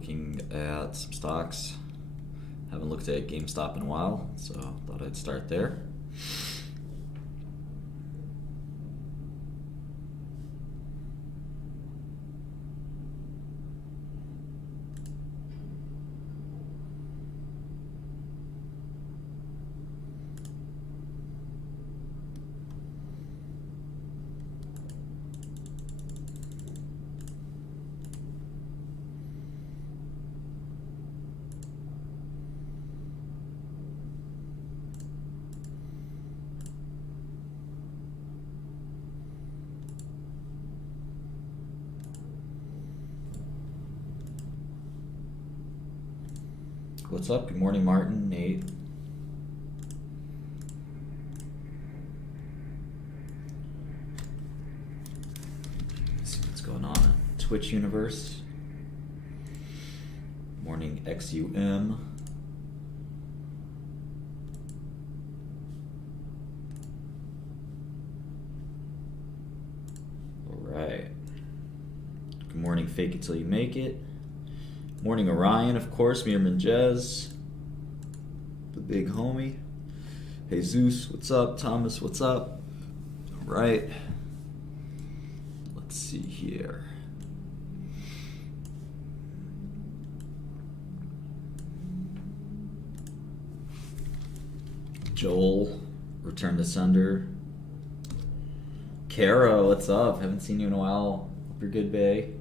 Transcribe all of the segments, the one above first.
looking at some stocks. Haven't looked at GameStop in a while, so thought I'd start there. What's up? Good morning, Martin, Nate. Let's see what's going on in Twitch universe. Morning, XUM. All right. Good morning, Fake It Till You Make It. Morning, Orion, of course. Mirman Jez, the big homie. Hey, Zeus, what's up? Thomas, what's up? All right. Let's see here. Joel, return to sender. Kara, what's up? Haven't seen you in a while. Hope you're good, bae.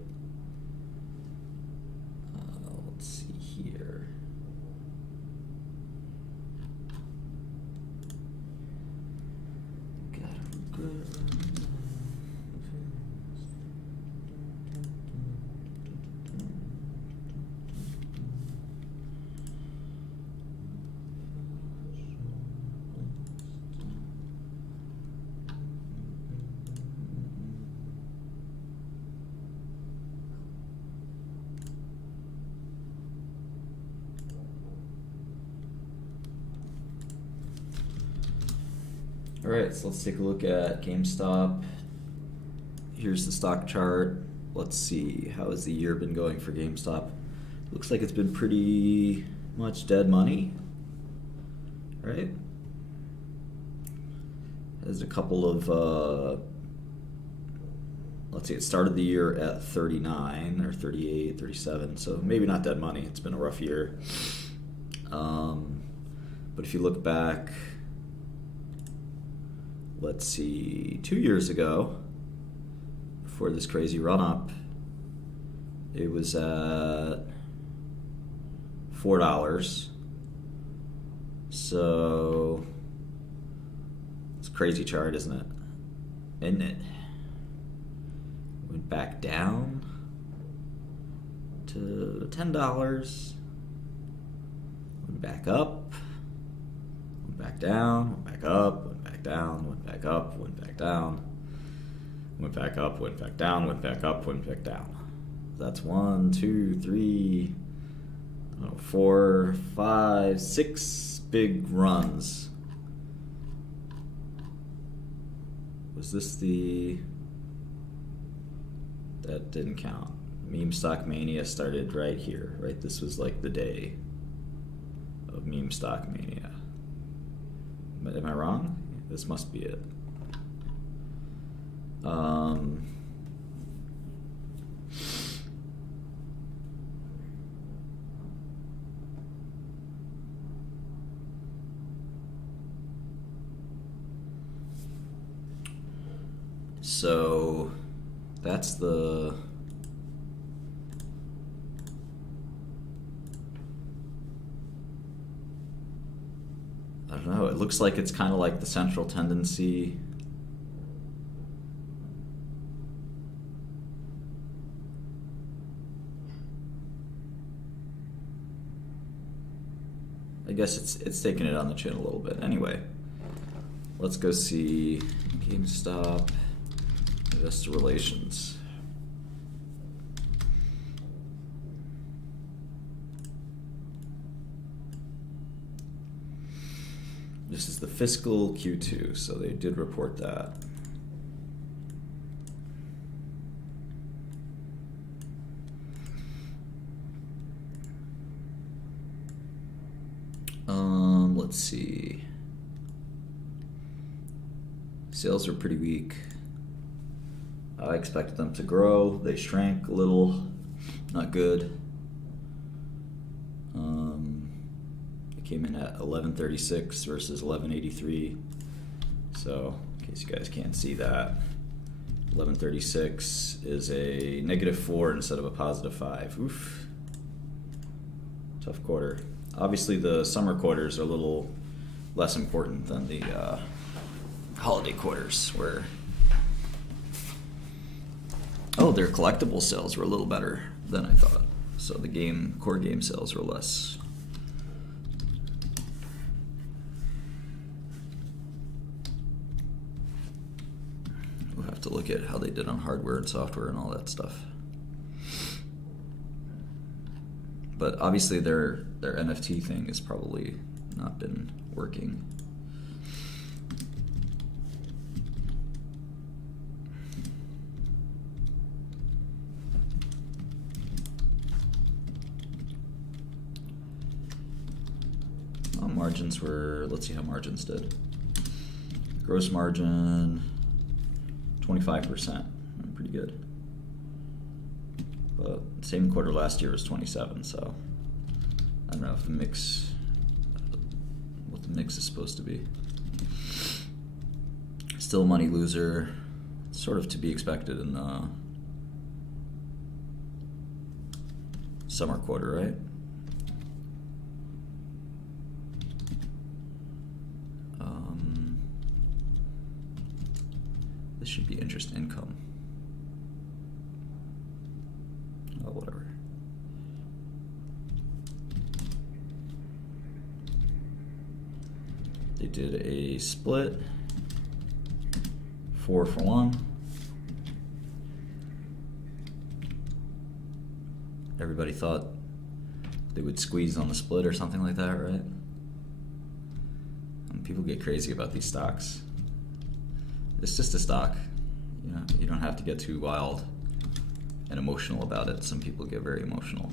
All right, so let's take a look at GameStop. Here's the stock chart. Let's see, how has the year been going for GameStop? Looks like it's been pretty much dead money, right? There's a couple of, let's see, it started the year at 39 or 38, 37, so maybe not dead money. It's been a rough year. But if you look back, let's see, 2 years ago, before this crazy run-up, it was at $4. So, it's a crazy chart, isn't it? Isn't it? Went back down to $10. Went back up. Went back down. Went back up. Went back down. Went back up. Went back down. Went back up. Went back down. Went back up. Went back down. That's 1, 2, 3, 4, 5, 6 big runs. Was this the... That didn't count. Meme Stock Mania started right here, right? This was like the day of Meme Stock Mania. Am I wrong? This must be it. So that's the... I don't know, it looks like it's kind of like the central tendency. I guess it's taking it on the chin a little bit. Anyway, let's go see GameStop Investor Relations. This is the fiscal Q2, so they did report that. let's see. Sales are pretty weak. I expected them to grow. They shrank a little. Not good. It came in at 1136 versus 1183. So, in case you guys can't see that, 1136 is a -4 instead of a +5. Oof. Tough quarter. Obviously, the summer quarters are a little less important than the holiday quarters, where their collectible sales were a little better than I thought. So the core game sales were less. We'll have to look at how they did on hardware and software and all that stuff. But obviously their NFT thing has probably not been working. Margins were, let's see how margins did. Gross margin, 25%, pretty good. But same quarter last year was 27, so I don't know if what the mix is supposed to be. Still a money loser, sort of to be expected in the summer quarter, right? This should be interest income. Oh, whatever. They did a split, 4 for 1. Everybody thought they would squeeze on the split or something like that, right? And people get crazy about these stocks. It's just a stock. You know, you don't have to get too wild and emotional about it. Some people get very emotional.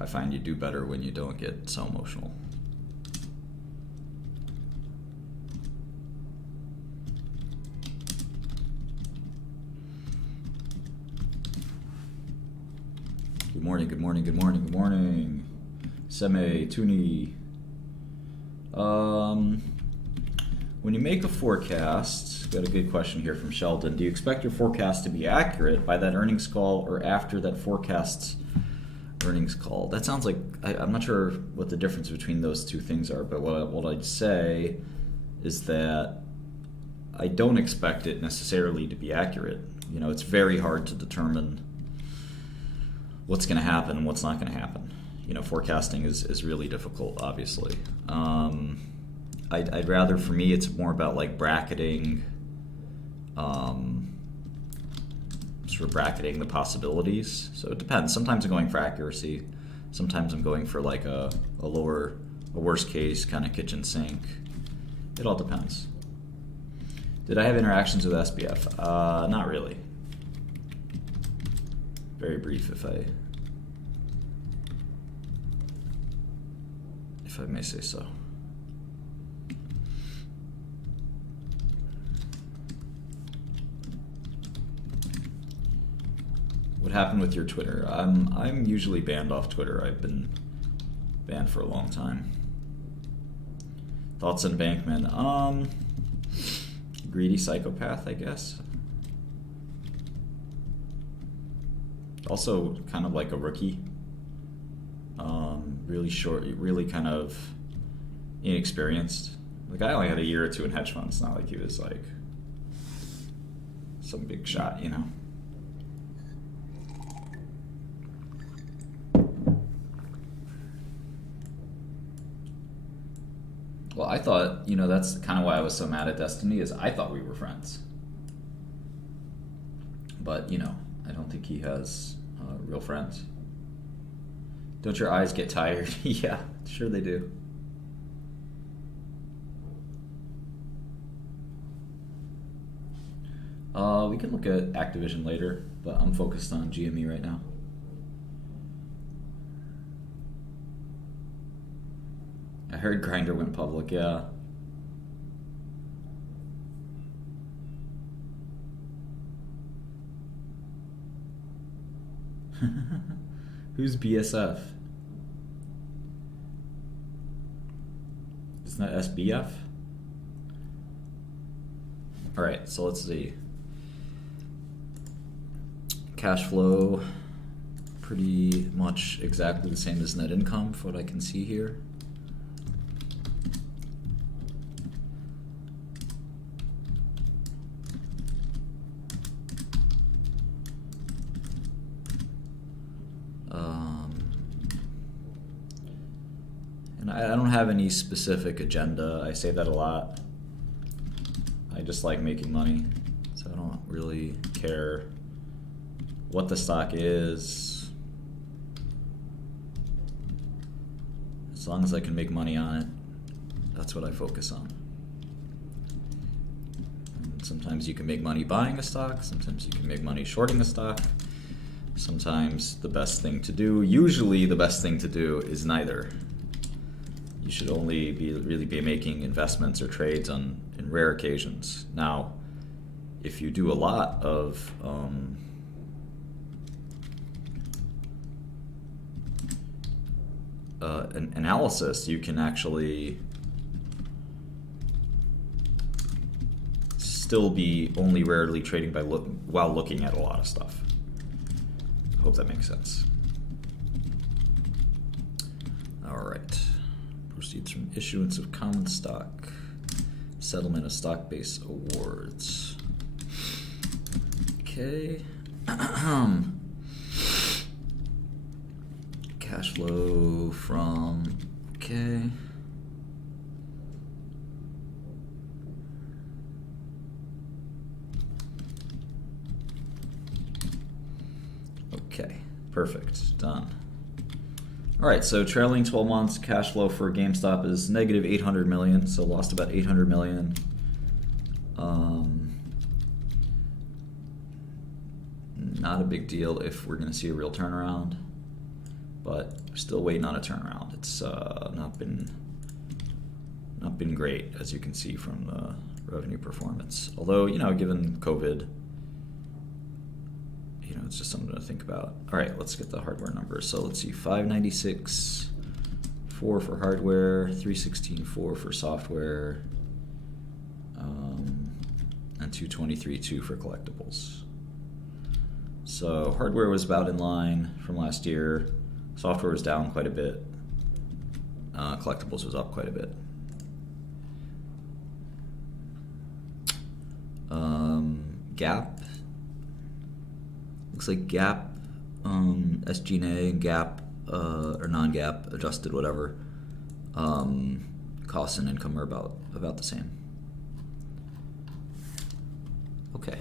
I find you do better when you don't get so emotional. Good morning, good morning, good morning, good morning. Seme, Tuni. When you make a forecast, got a good question here from Sheldon. Do you expect your forecast to be accurate by that earnings call or after that forecast's earnings call? That sounds like, I'm not sure what the difference between those two things are, but what I'd say is that I don't expect it necessarily to be accurate. You know, it's very hard to determine what's going to happen and what's not going to happen. You know, forecasting is really difficult, obviously. I'd rather, for me, it's more about like bracketing, sort of bracketing the possibilities. So it depends. Sometimes I'm going for accuracy. Sometimes I'm going for like a worst case kind of kitchen sink. It all depends. Did I have interactions with SBF? Not really. Very brief, if I may say so. What happened with your Twitter? I'm usually banned off Twitter. I've been banned for a long time. Thoughts on Bankman? Greedy psychopath, I guess. Also kind of like a rookie. Really short, really kind of inexperienced. The guy only had a year or two in hedge funds. It's not like he was like some big shot, you know. Well, I thought, you know, that's kind of why I was so mad at Destiny, is I thought we were friends. But, you know, I don't think he has real friends. Don't your eyes get tired? Yeah, sure they do. We can look at Activision later, but I'm focused on GME right now. I heard Grindr went public, yeah. Who's BSF? Isn't that SBF? Alright, so let's see. Cash flow, pretty much exactly the same as net income for what I can see here. And I don't have any specific agenda. I say that a lot. I just like making money, so I don't really care what the stock is, as long as I can make money on it. That's what I focus on. And sometimes you can make money buying a stock, sometimes you can make money shorting a stock. Sometimes the best thing to do, usually the best thing to do, is neither. You should only really be making investments or trades in rare occasions. Now, if you do a lot of analysis, you can actually still be only rarely trading by while looking at a lot of stuff. I hope that makes sense. All right. Proceeds from issuance of common stock, settlement of stock-based awards. Okay. Cash flow from, okay. Okay, perfect, done. All right, so trailing 12 months cash flow for GameStop is negative 800 million, so lost about 800 million. Not a big deal if we're going to see a real turnaround, but we're still waiting on a turnaround. It's not been great, as you can see from the revenue performance. Although, you know, given COVID, you know, it's just something to think about. All right, let's get the hardware numbers. So let's see, 596.4 for hardware, 316.4 for software, and 223.2 for collectibles. So hardware was about in line from last year. Software was down quite a bit. Collectibles was up quite a bit. Gap. Looks like GAAP, SG&A, and GAAP, or non-GAAP, adjusted whatever, costs and income are about the same. Okay,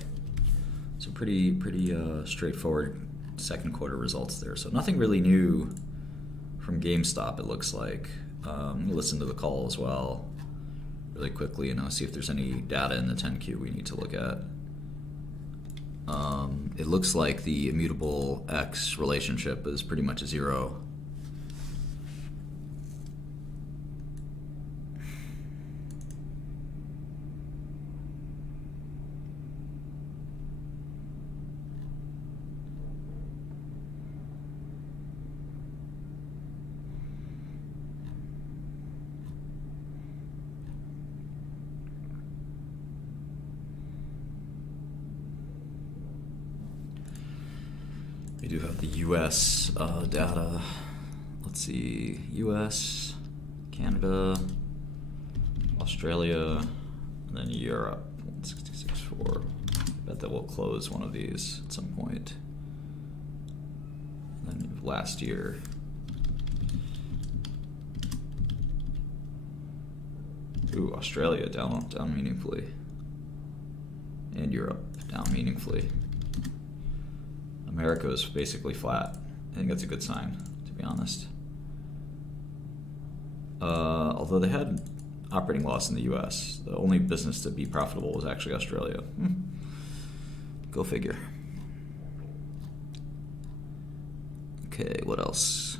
so pretty straightforward second quarter results there. So nothing really new from GameStop, it looks like. We'll listen to the call as well really quickly and see if there's any data in the 10Q we need to look at. It looks like the immutable X relationship is pretty much a zero. We do have the US data. Let's see, US, Canada, Australia, and then Europe. 166.4. I bet that will close one of these at some point. And then last year. Ooh, Australia down meaningfully. And Europe down meaningfully. America is basically flat. I think that's a good sign, to be honest. Although they had operating loss in the US, the only business to be profitable was actually Australia. Go figure. Okay, what else?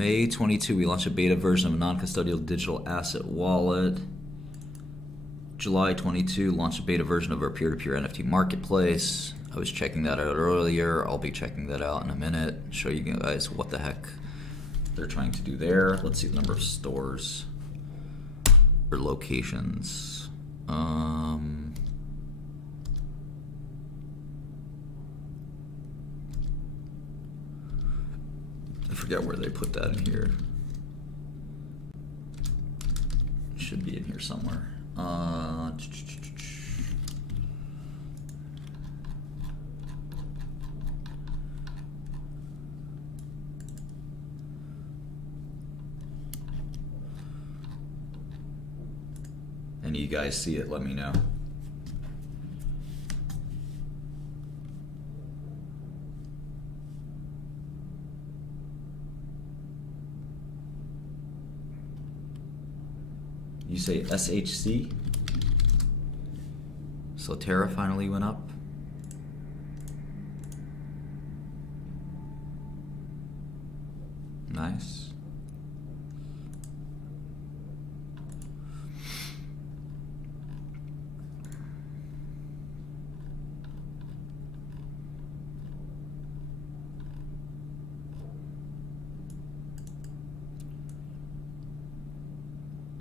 May 22, we launched a beta version of a non-custodial digital asset wallet. July 22, launched a beta version of our peer-to-peer NFT marketplace. I was checking that out earlier. I'll be checking that out in a minute. Show you guys what the heck they're trying to do there. Let's see the number of stores or locations. I forget where they put that in here. It should be in here somewhere. Any of you guys see it, let me know. You say SHC? So Terra finally went up. Nice.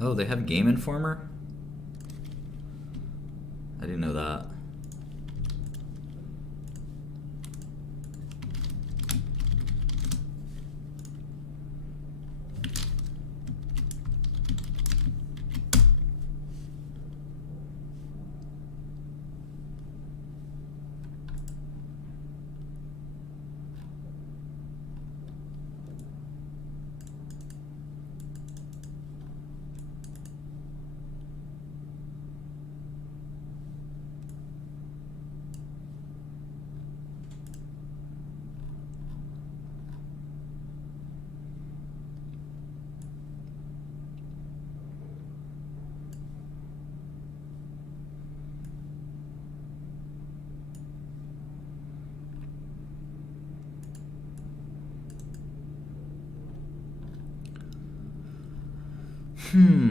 Oh, they have Game Informer? I didn't know that.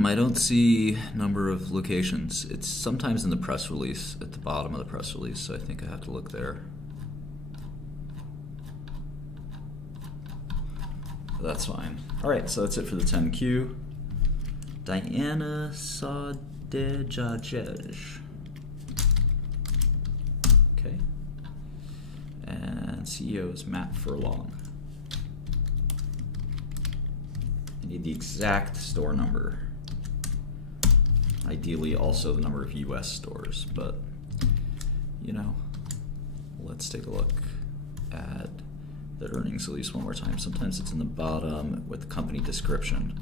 I don't see number of locations. It's sometimes in the press release, at the bottom of the press release, so I think I have to look there. That's fine. All right, so that's it for the 10Q. Diana Sadejajej. Okay. And CEO is Matt Furlong. Need the exact store number. Ideally also the number of US stores, but you know, let's take a look at the earnings release one more time. Sometimes it's in the bottom with the company description.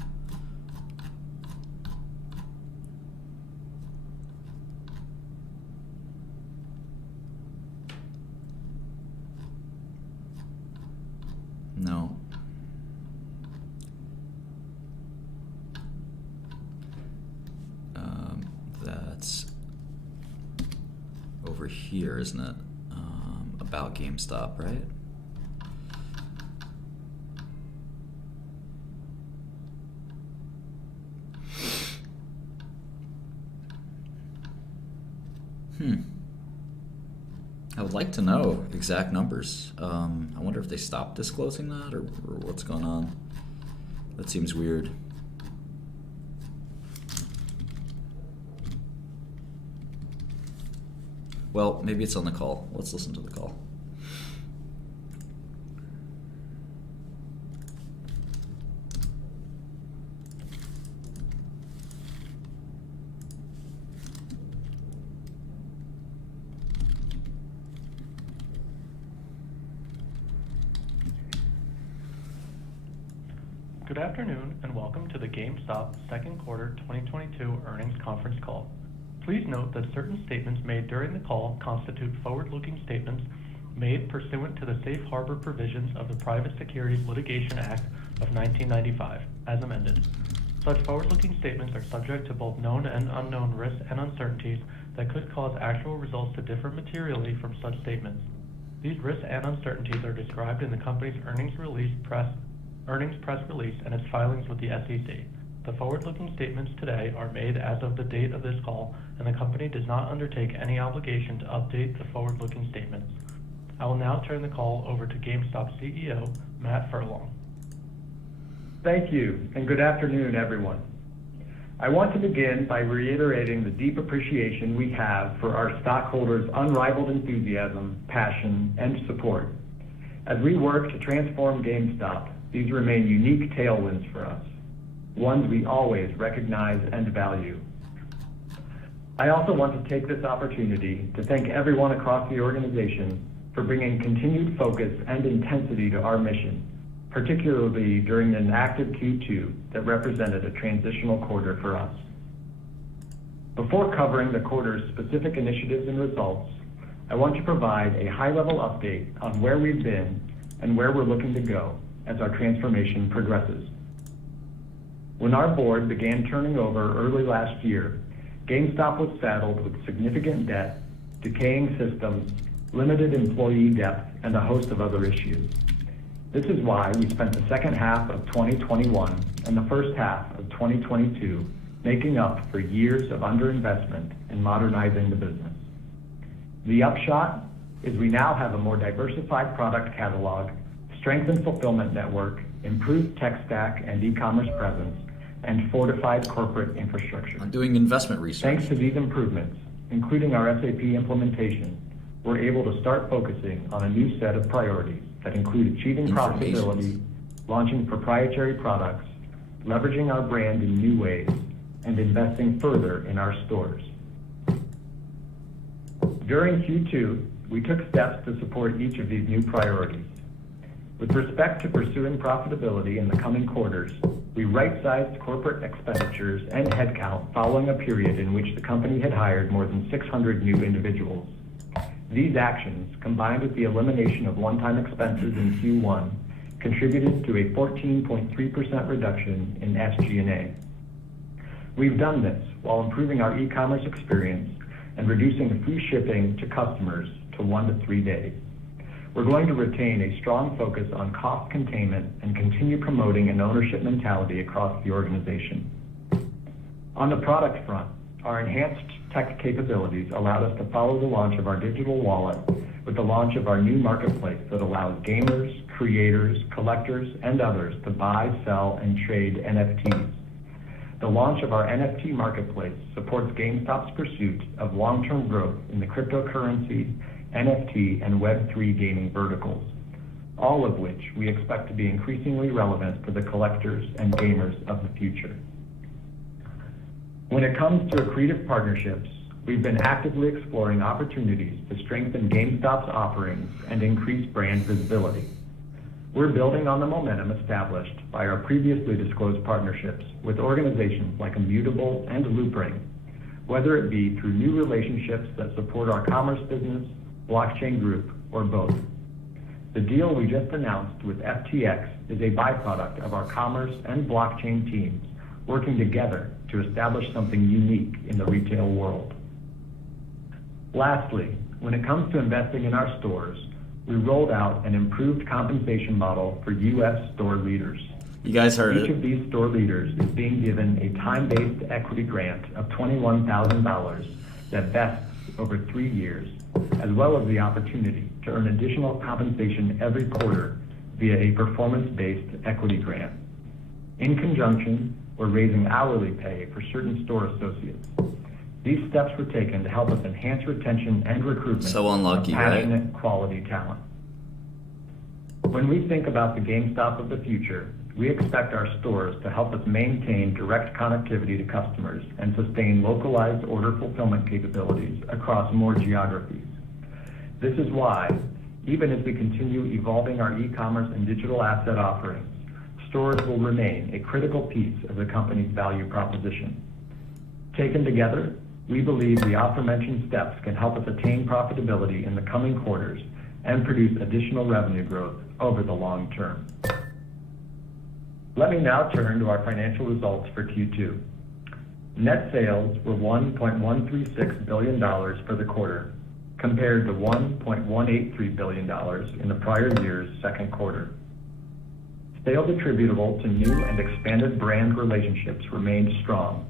No. That's over here, isn't it? About GameStop, right? I would like to know exact numbers. I wonder if they stopped disclosing that or what's going on. That seems weird. Well, maybe it's on the call. Let's listen to the call. Good afternoon and welcome to the GameStop second quarter 2022 earnings conference call. Please note that certain statements made during the call constitute forward-looking statements made pursuant to the Safe Harbor provisions of the Private Securities Litigation Act of 1995, as amended. Such forward-looking statements are subject to both known and unknown risks and uncertainties that could cause actual results to differ materially from such statements. These risks and uncertainties are described in the company's earnings release, press earnings press release, and its filings with the SEC. The forward-looking statements today are made as of the date of this call, and the company does not undertake any obligation to update the forward-looking statements. I will now turn the call over to GameStop CEO, Matt Furlong. Thank you, and good afternoon, everyone. I want to begin by reiterating the deep appreciation we have for our stockholders' unrivaled enthusiasm, passion, and support. As we work to transform GameStop, these remain unique tailwinds for us, ones we always recognize and value. I also want to take this opportunity to thank everyone across the organization for bringing continued focus and intensity to our mission, particularly during an active Q2 that represented a transitional quarter for us. Before covering the quarter's specific initiatives and results, I want to provide a high-level update on where we've been and where we're looking to go as our transformation progresses. When our board began turning over early last year, GameStop was saddled with significant debt, decaying systems, limited employee depth, and a host of other issues. This is why we spent the second half of 2021 and the first half of 2022 making up for years of underinvestment in modernizing the business. The upshot is we now have a more diversified product catalog, strengthened fulfillment network, improved tech stack and e-commerce presence, and fortified corporate infrastructure. I'm doing investment research. Thanks to these improvements, including our SAP implementation, we're able to start focusing on a new set of priorities that include achieving profitability, launching proprietary products, leveraging our brand in new ways, and investing further in our stores. During Q2, we took steps to support each of these new priorities. With respect to pursuing profitability in the coming quarters, we right-sized corporate expenditures and headcount following a period in which the company had hired more than 600 new individuals. These actions, combined with the elimination of one-time expenses in Q1, contributed to a 14.3% reduction in SG&A. We've done this while improving our e-commerce experience and reducing free shipping to customers to 1 to 3 days. We're going to retain a strong focus on cost containment and continue promoting an ownership mentality across the organization. On the product front, our enhanced tech capabilities allowed us to follow the launch of our digital wallet with the launch of our new marketplace that allows gamers, creators, collectors, and others to buy, sell, and trade NFTs. The launch of our NFT marketplace supports GameStop's pursuit of long-term growth in the cryptocurrency, NFT, and Web3 gaming verticals, all of which we expect to be increasingly relevant for the collectors and gamers of the future. When it comes to accretive partnerships, we've been actively exploring opportunities to strengthen GameStop's offerings and increase brand visibility. We're building on the momentum established by our previously disclosed partnerships with organizations like Immutable and Loopring, whether it be through new relationships that support our commerce business, blockchain group, or both. The deal we just announced with FTX is a byproduct of our commerce and blockchain teams working together to establish something unique in the retail world. Lastly, when it comes to investing in our stores, we rolled out an improved compensation model for U.S. store leaders. You guys heard Each it. of these store leaders is being given a time-based equity grant of $21,000 that vests over 3 years, as well as the opportunity to earn additional compensation every quarter via a performance-based equity grant. In conjunction, we're raising hourly pay for certain store associates. These steps were taken to help us enhance retention and recruitment So unlucky, of right? passionate, quality talent. When we think about the GameStop of the future, we expect our stores to help us maintain direct connectivity to customers and sustain localized order fulfillment capabilities across more geographies. This is why, even as we continue evolving our e-commerce and digital asset offerings, stores will remain a critical piece of the company's value proposition. Taken together, we believe the aforementioned steps can help us attain profitability in the coming quarters and produce additional revenue growth over the long term. Let me now turn to our financial results for Q2. Net sales were $1.136 billion for the quarter, compared to $1.183 billion in the prior year's second quarter. Sales attributable to new and expanded brand relationships remained strong.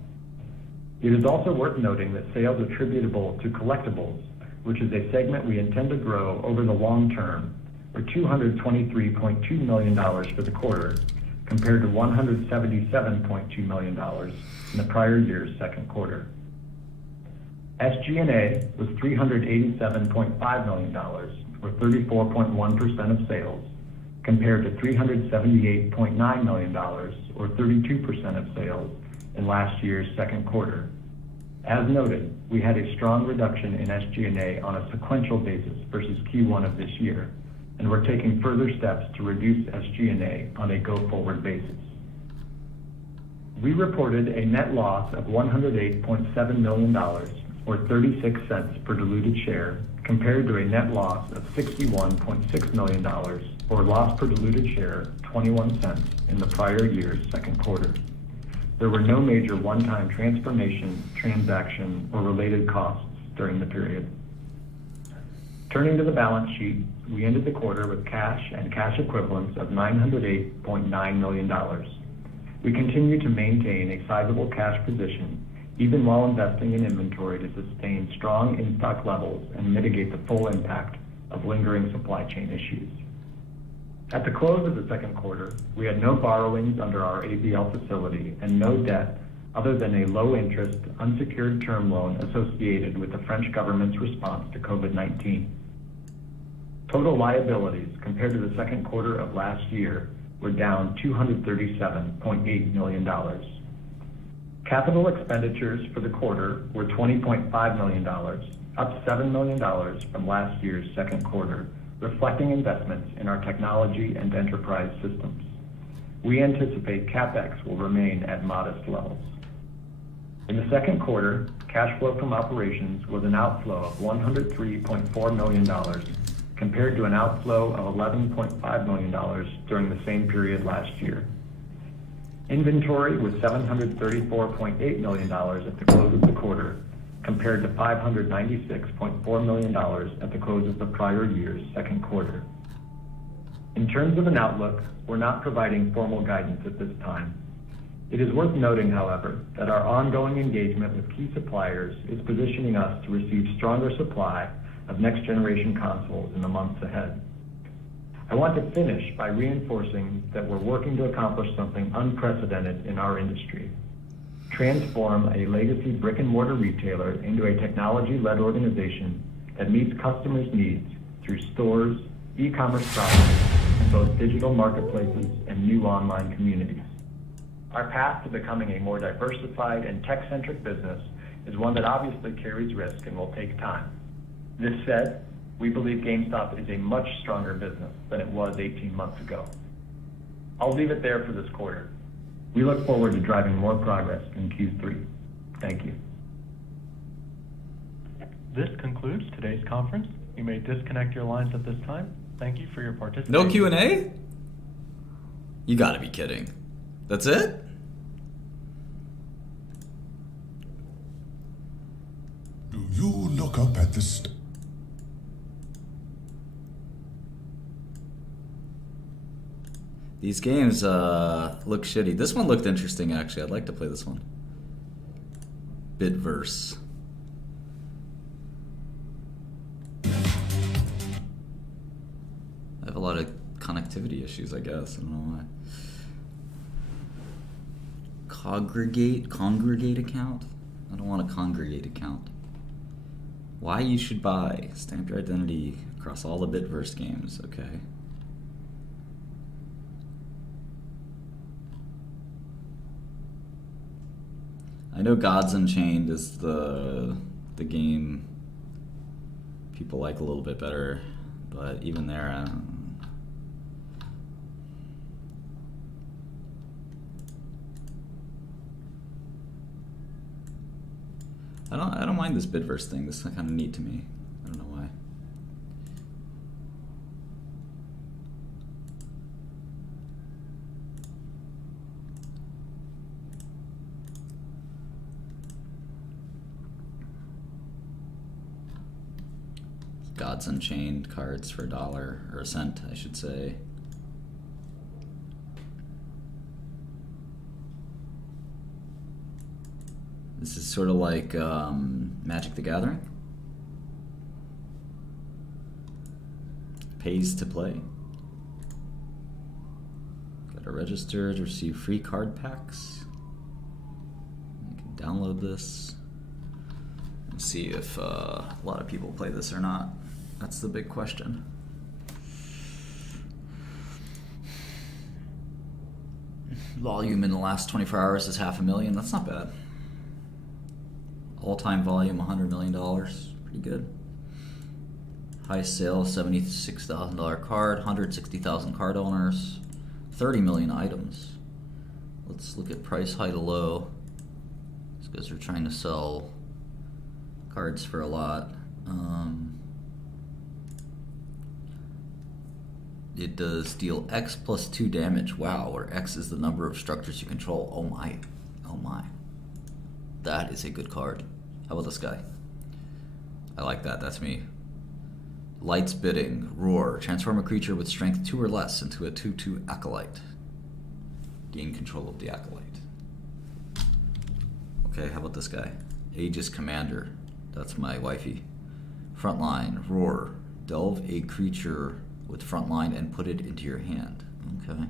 It is also worth noting that sales attributable to collectibles, which is a segment we intend to grow over the long term, were $223.2 million for the quarter, compared to $177.2 million in the prior year's second quarter. SG&A was $387.5 million, or 34.1% of sales, compared to $378.9 million, or 32% of sales, in last year's second quarter. As noted, we had a strong reduction in SG&A on a sequential basis versus Q1 of this year, and we're taking further steps to reduce SG&A on a go-forward basis. We reported a net loss of $108.7 million, or 36 cents per diluted share, compared to a net loss of $61.6 million, or loss per diluted share 21 cents in the prior year's second quarter. There were no major one-time transformation, transaction, or related costs during the period. Turning to the balance sheet, we ended the quarter with cash and cash equivalents of $908.9 million. We continue to maintain a sizable cash position, even while investing in inventory to sustain strong in-stock levels and mitigate the full impact of lingering supply chain issues. At the close of the second quarter, we had no borrowings under our ABL facility and no debt other than a low-interest, unsecured term loan associated with the French government's response to COVID-19. Total liabilities compared to the second quarter of last year were down $237.8 million. Capital expenditures for the quarter were $20.5 million, up $7 million from last year's second quarter, reflecting investments in our technology and enterprise systems. We anticipate CapEx will remain at modest levels. In the second quarter, cash flow from operations was an outflow of $103.4 million, compared to an outflow of $11.5 million during the same period last year. Inventory was $734.8 million at the close of the quarter, compared to $596.4 million at the close of the prior year's second quarter. In terms of an outlook, we're not providing formal guidance at this time. It is worth noting, however, that our ongoing engagement with key suppliers is positioning us to receive stronger supply of next-generation consoles in the months ahead. I want to finish by reinforcing that we're working to accomplish something unprecedented in our industry: transform a legacy brick-and-mortar retailer into a technology-led organization that meets customers' needs through stores, e-commerce products, and both digital marketplaces and new online communities. Our path to becoming a more diversified and tech-centric business is one that obviously carries risk and will take time. This said, we believe GameStop is a much stronger business than it was 18 months ago. I'll leave it there for this quarter. We look forward to driving more progress in Q3. Thank you. This concludes today's conference. You may disconnect your lines at this time. Thank you for your participation. No Q&A? You gotta be kidding. That's it? Do you look up at the These games look shitty. This one looked interesting, actually. I'd like to play this one. Bitverse. I have a lot of connectivity issues, I guess. I don't know why. Congregate account? I don't want a congregate account. Why you should buy. Stamp your identity across all the Bitverse games. Okay. I know Gods Unchained is the game people like a little bit better, but even there, I don't mind this Bitverse thing. This is kind of neat to me. I don't know why. Gods Unchained cards for $1 or a cent, I should say. This is sort of like Magic the Gathering. Pays to play. Got to register to receive free card packs. You can download this and see if a lot of people play this or not. That's the big question. Volume in the last 24 hours is 500,000. That's not bad. All-time volume, $100 million. Pretty good. Highest sale, $76,000 card, 160,000 card owners, 30 million items. Let's look at price high to low. These guys are trying to sell cards for a lot. It does deal X plus 2 damage. Wow, where X is the number of structures you control. Oh my. Oh my. That is a good card. How about this guy? I like that. That's me. Light's Bidding. Roar. Transform a creature with strength 2 or less into a 2/2 acolyte. Gain control of the acolyte. Okay, how about this guy? Aegis Commander. That's my wifey. Frontline. Roar. Delve a creature with frontline and put it into your hand. Okay.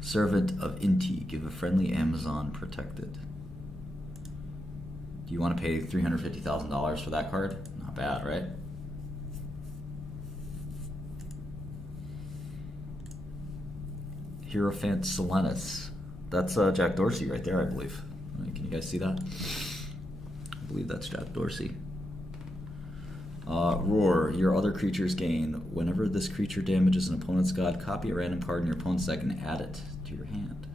Servant of Inti. Give a friendly Amazon protected. Do you want to pay $350,000 for that card? Not bad, right? Hierophant Selenus. That's Jack Dorsey right there, I believe. Can you guys see that? I believe that's Jack Dorsey. Roar. Your other creatures gain. Whenever this creature damages an opponent's god, copy a random card in your opponent's deck and add it to your hand.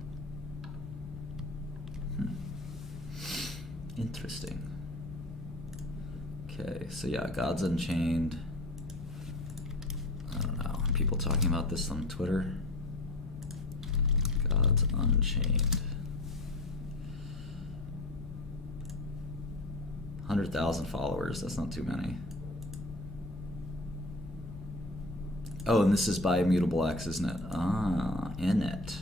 Interesting. Okay, so yeah, Gods Unchained. I don't know. Are people talking about this on Twitter? Gods Unchained. 100,000 followers. That's not too many. Oh, and this is by Immutable X, isn't it? Ah, in it.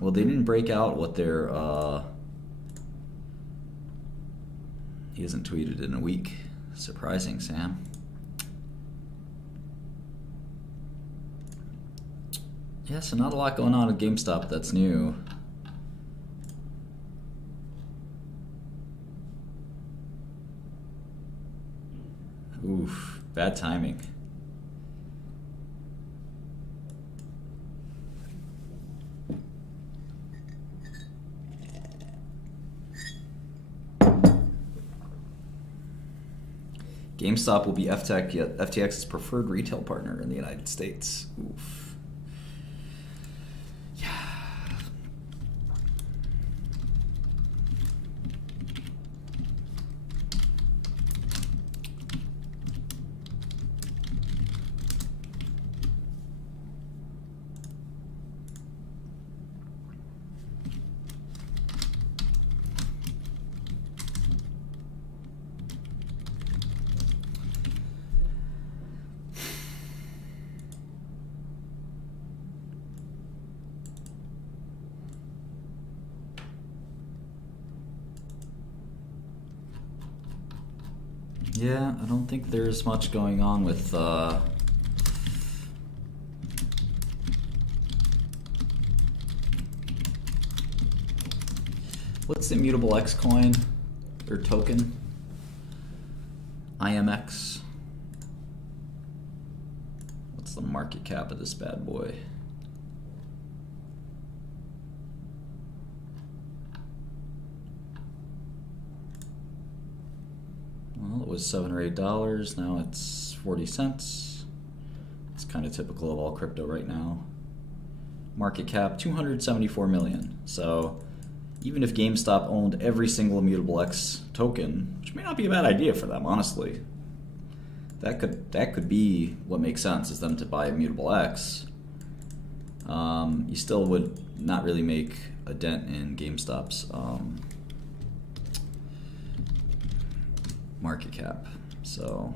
Well, they didn't break out what their, he hasn't tweeted in a week. Surprising, Sam. Yeah, so not a lot going on at GameStop that's new. Oof, bad timing. GameStop will be FTX's preferred retail partner in the United States. Oof. Yeah. Yeah, I don't think there's much going on with what's the Immutable X coin or token? IMX. What's the market cap of this bad boy? Well, it was $7 or $8. Now it's 40 cents. It's kind of typical of all crypto right now. Market cap 274 million. So even if GameStop owned every single Immutable X token, which may not be a bad idea for them, honestly, that could be what makes sense, is them to buy Immutable X. You still would not really make a dent in GameStop's market cap. So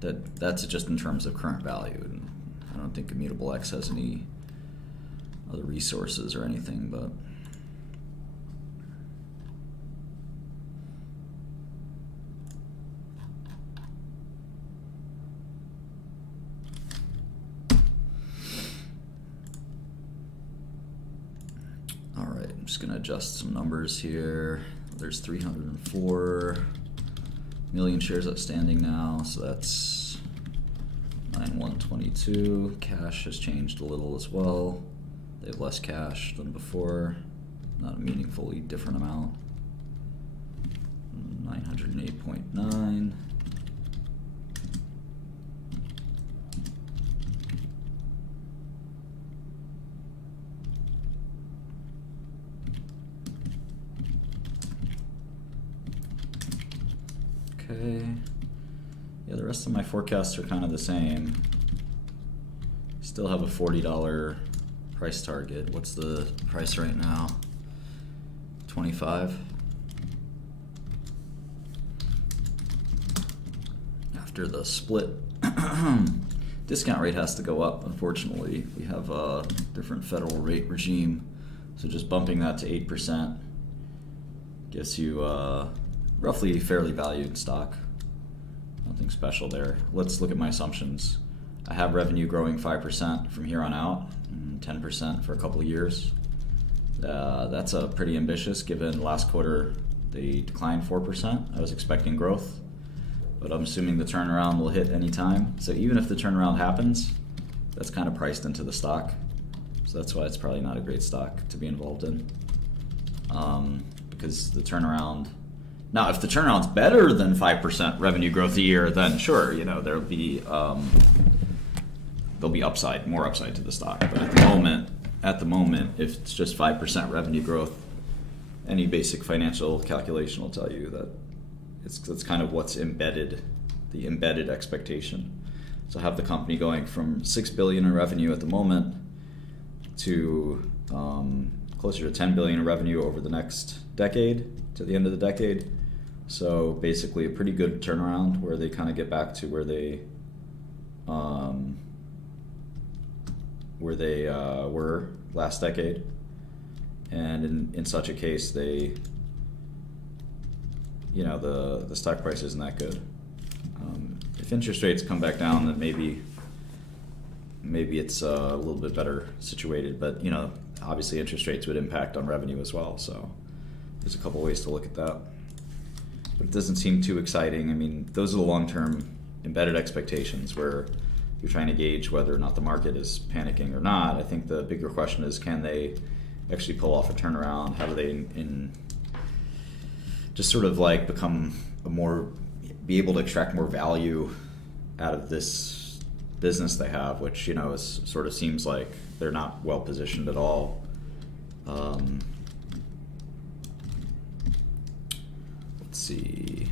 That's just in terms of current value. And I don't think Immutable X has any other resources or anything, but all right, I'm just gonna adjust some numbers here. There's 304 million shares outstanding now, so that's 9,122. Cash has changed a little as well. They have less cash than before, not a meaningfully different amount. 908.9. Okay. Yeah, the rest of my forecasts are kind of the same. Still have a $40 price target. What's the price right now? 25. After the split, discount rate has to go up, unfortunately. We have a different federal rate regime, so just bumping that to 8% gives you roughly fairly valued stock. Nothing special there. Let's look at my assumptions. I have revenue growing 5% from here on out, and 10% for a couple of years. That's pretty ambitious given last quarter they declined 4%. I was expecting growth, but I'm assuming the turnaround will hit any time. So even if the turnaround happens, that's kind of priced into the stock. So that's why it's probably not a great stock to be involved in. Because the turnaround, now if the turnaround's better than 5% revenue growth a year, then sure, there'll be upside, more upside to the stock. But at the moment, if it's just 5% revenue growth, any basic financial calculation will tell you that that's kind of what's embedded, the embedded expectation. So have the company going from $6 billion in revenue at the moment to closer to $10 billion in revenue over the next decade, to the end of the decade. So basically a pretty good turnaround where they kind of get back to where they were last decade. And in such a case, they, the stock price isn't that good. If interest rates come back down, then maybe it's a little bit better situated. But obviously interest rates would impact on revenue as well. So there's a couple ways to look at that. But it doesn't seem too exciting. I mean, those are the long-term embedded expectations where you're trying to gauge whether or not the market is panicking or not. I think the bigger question is, can they actually pull off a turnaround? How do they just sort of like be able to extract more value out of this business they have, which sort of seems like they're not well positioned at all. Let's see.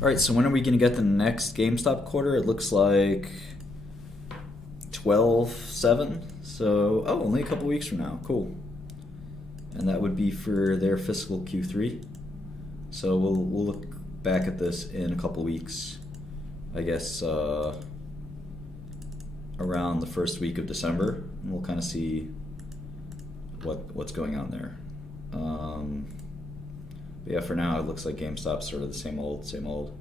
All right, so when are we going to get the next GameStop quarter? It looks like 12/7. So, only a couple weeks from now. Cool. And that would be for their fiscal Q3. So we'll look back at this in a couple weeks. I guess around the first week of December, and we'll kind of see what's going on there. But yeah, for now it looks like GameStop's sort of the same old.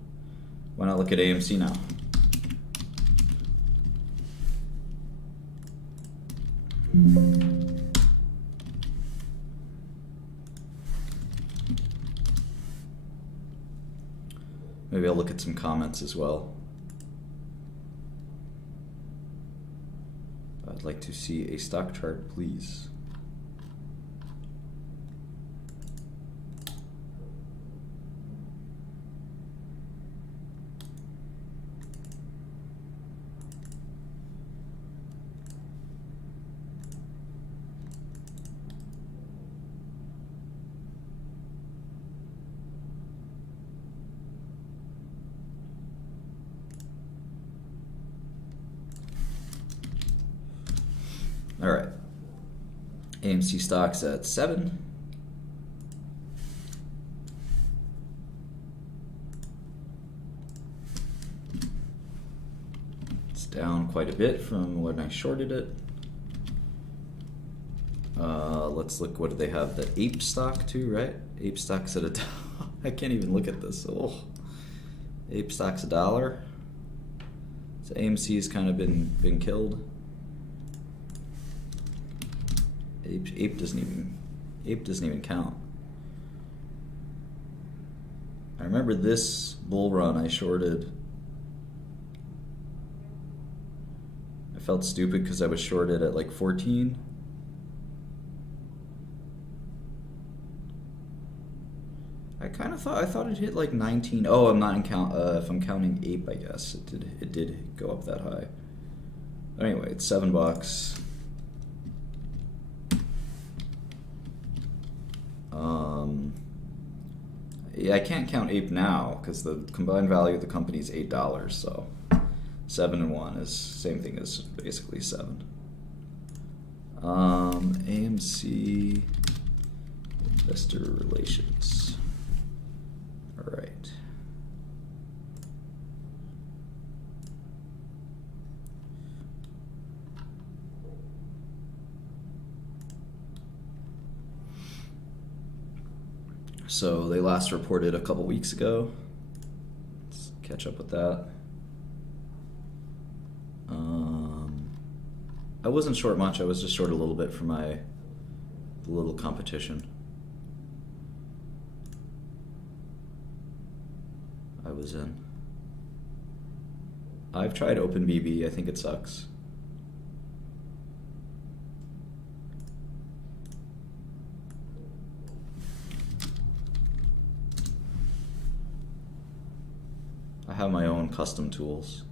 Why not look at AMC now? Maybe I'll look at some comments as well. I'd like like to see a stock chart, please? All right. AMC stocks at 7. It's down quite a bit from when I shorted it. Let's look. What do they have? The Ape stock too, right? Ape stock's at $1. I can't even look at this. Oh, Ape stock's $1. So AMC's kind of been killed. Ape doesn't even count. I remember this bull run I shorted. I felt stupid because I was shorted at like 14. I thought it hit like 19. Oh, I'm not in count. If I'm counting Ape, I guess it did go up that high. Anyway, it's $7. Yeah, I can't count Ape now because the combined value of the company is $8. So 7 and 1 is same thing as basically 7. AMC Investor Relations. All right. So they last reported a couple weeks ago. Let's catch up with that. I wasn't short much. I was just short a little bit for the little competition. I was in. I've tried OpenBB. I think it sucks. I have my own custom tools.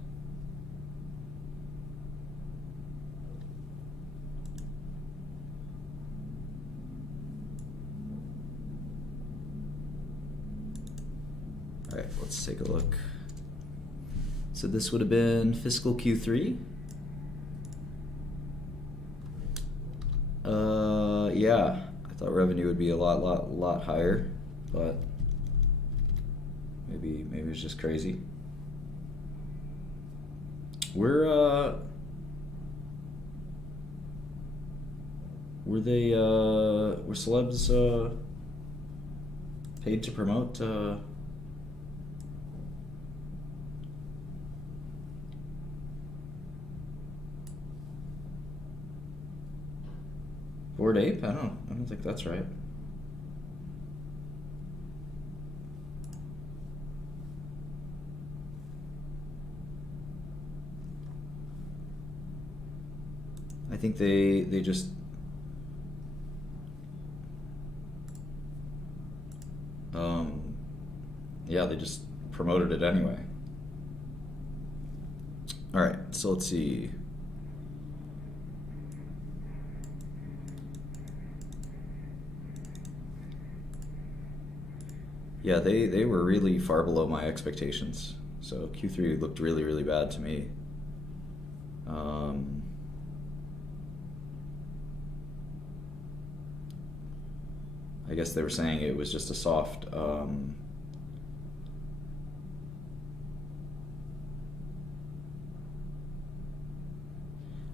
All right, let's take a look. So this would have been fiscal Q3. Yeah, I thought revenue would be a lot higher, but maybe it's just crazy. Were celebs paid to promote Bored Ape? I don't think that's right. I think they just yeah, they just promoted it anyway. All right, so let's see. Yeah, they were really far below my expectations. So Q3 looked really bad to me. I guess they were saying it was just a soft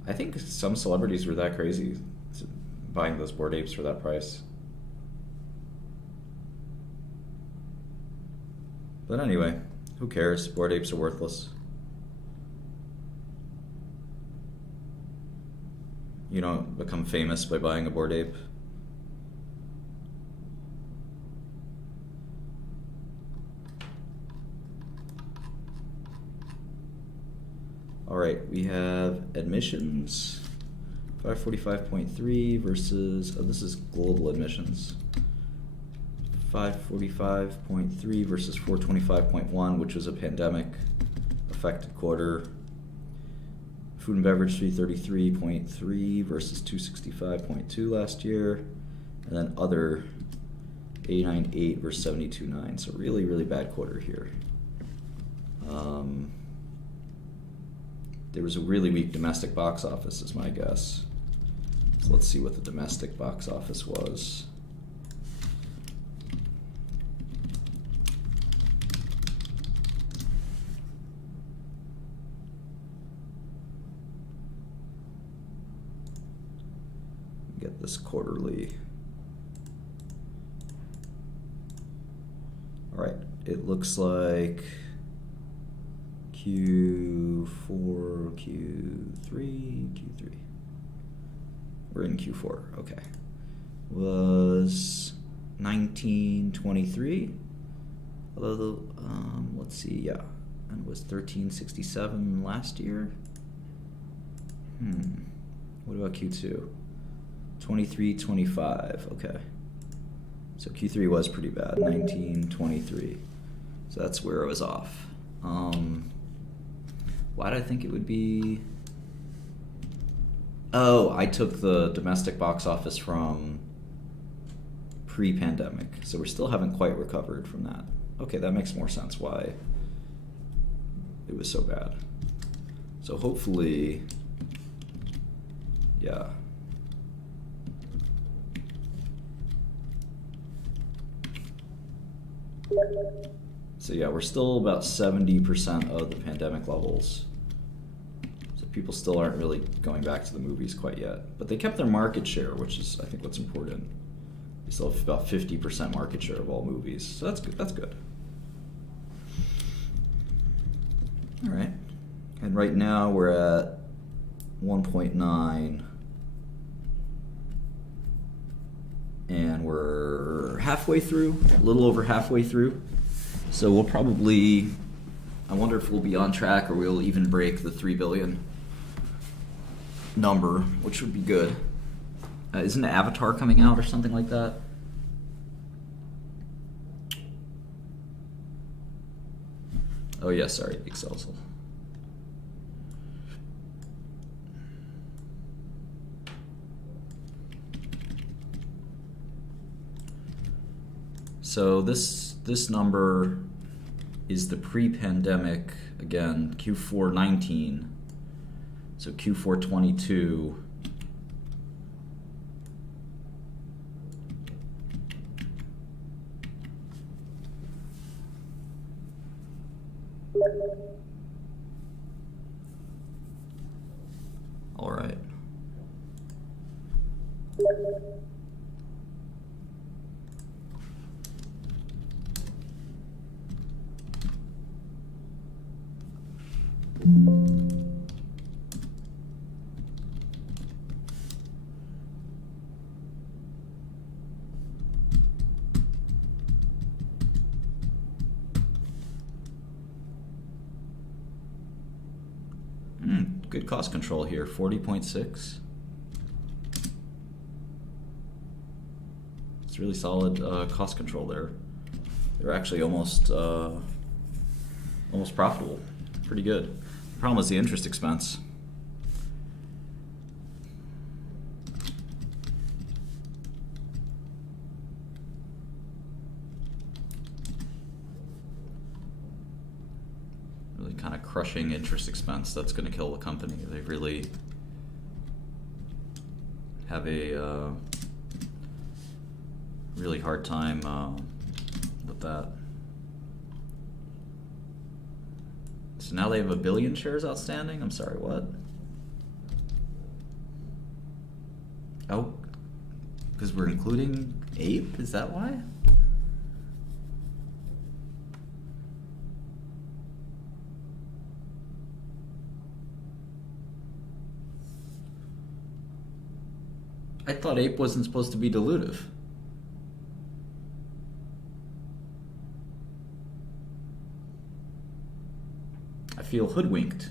I think some celebrities were that crazy buying those Bored Apes for that price. But anyway, who cares? Bored Apes are worthless. You don't become famous by buying a Bored Ape. All right, we have admissions. 545.3 versus, oh, this is global admissions. 545.3 versus 425.1, which was a pandemic affected quarter. Food and beverage 333.3 versus 265.2 last year. And then other 898 versus 72.9. So really, really bad quarter here. There was a really weak domestic box office, is my guess. So let's see what the domestic box office was. Get this quarterly. All right, it looks like Q4, Q3, Q3. We're in Q4, okay. Was 1923. Although, let's see, yeah. And it was 1367 last year. What about Q2? 2325, okay. So Q3 was pretty bad, 1923. So that's where it was off. Why did I think it would be? Oh, I took the domestic box office from pre-pandemic, so we still haven't quite recovered from that. Okay, that makes more sense why it was so bad. So hopefully, yeah. So yeah, we're still about 70% of the pandemic levels. So people still aren't really going back to the movies quite yet. But they kept their market share, which is, I think, what's important. They still have about 50% market share of all movies. So that's good. That's good. All right. And right now we're at 1.9. And we're halfway through, a little over halfway through. So we'll probably, I wonder if we'll be on track or we'll even break the 3 billion number, which would be good. Isn't Avatar coming out or something like that? Oh yeah, sorry, Excelsior. So this number is the pre-pandemic, again, Q4 19. So Q4 22. All right. Good cost control here, 40.6. It's really solid cost control there. They're actually almost profitable. Pretty good. The problem is the interest expense. Really kind of crushing interest expense. That's going to kill the company. They really have a really hard time with that. So now they have 1 billion shares outstanding? I'm sorry, what? Oh, because we're including Ape? Is that why? I thought Ape wasn't supposed to be dilutive. I feel hoodwinked.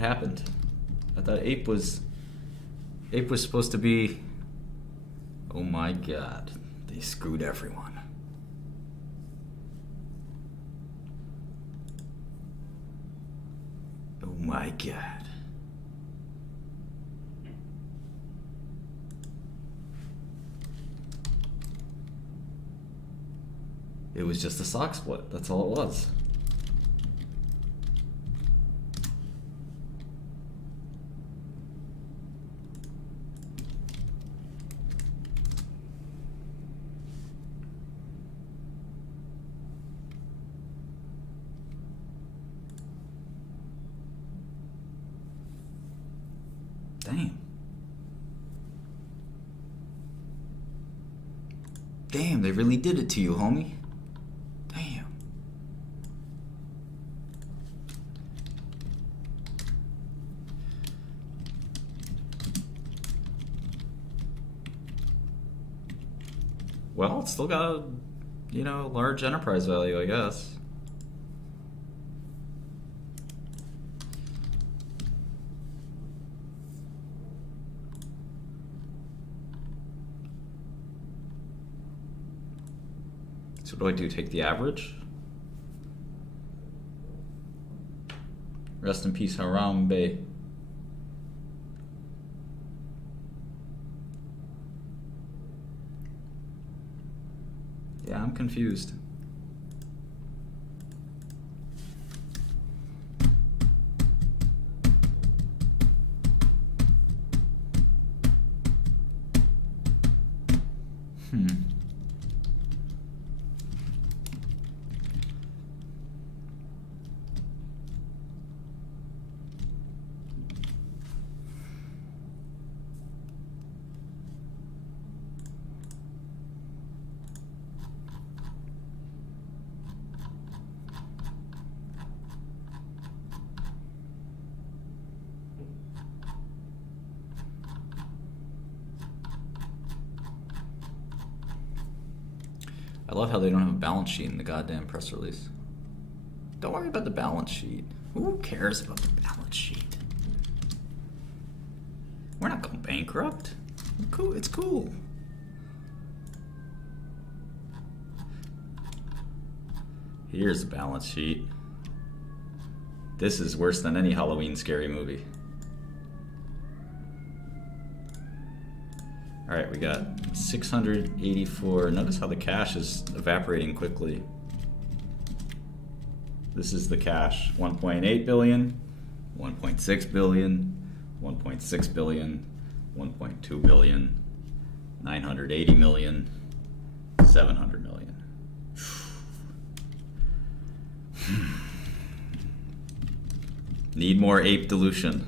What happened? I thought Ape was supposed to be... Oh my god. They screwed everyone. Oh my god. It was just a stock split. That's all it was. Damn. Damn, they really did it to you, homie. Damn. Well, it's still got a, large enterprise value, I guess. So what do? Take the average? Rest in peace, Harambe. Yeah, I'm confused. I love how they don't have a balance sheet in the goddamn press release. Don't worry about the balance sheet. Who cares about the balance sheet? We're not going bankrupt. Cool. It's cool. Here's the balance sheet. This is worse than any Halloween scary movie. All right, we got 684. Notice how the cash is evaporating quickly. This is the cash. 1.8 billion, 1.6 billion, 1.6 billion, 1.2 billion, 980 million, 700 million. Need more ape dilution.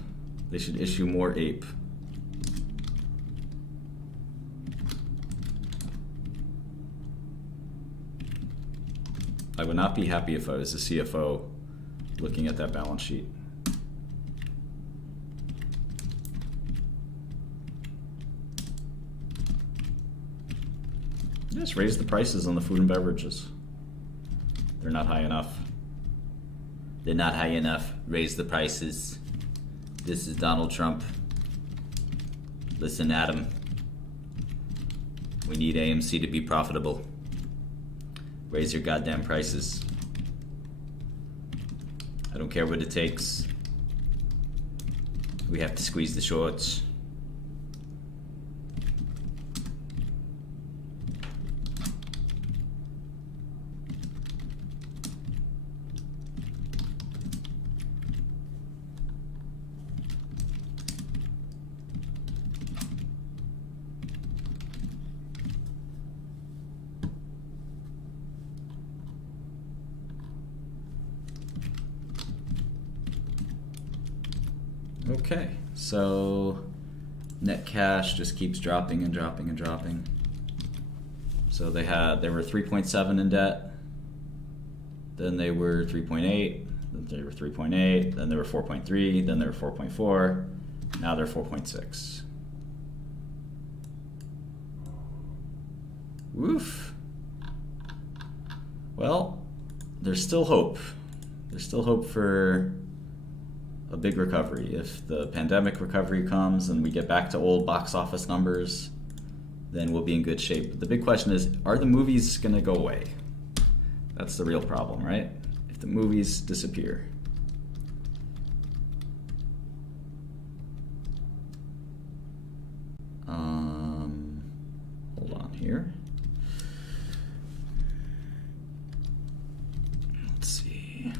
They should issue more ape. I would not be happy if I was a CFO looking at that balance sheet. Just raise the prices on the food and beverages. They're not high enough. They're not high enough. Raise the prices. This is Donald Trump. Listen, Adam. We need AMC to be profitable. Raise your goddamn prices. I don't care what it takes. We have to squeeze the shorts. Okay, so net cash just keeps dropping and dropping and dropping. So they were 3.7 in debt, then they were 3.8, then they were 3.8, then they were 4.3, then they were 4.4, now they're 4.6. Woof. Well, there's still hope. There's still hope for a big recovery. If the pandemic recovery comes and we get back to old box office numbers, then we'll be in good shape. But the big question is, are the movies going to go away? That's the real problem, right? If the movies disappear. Hold on here. Let's see.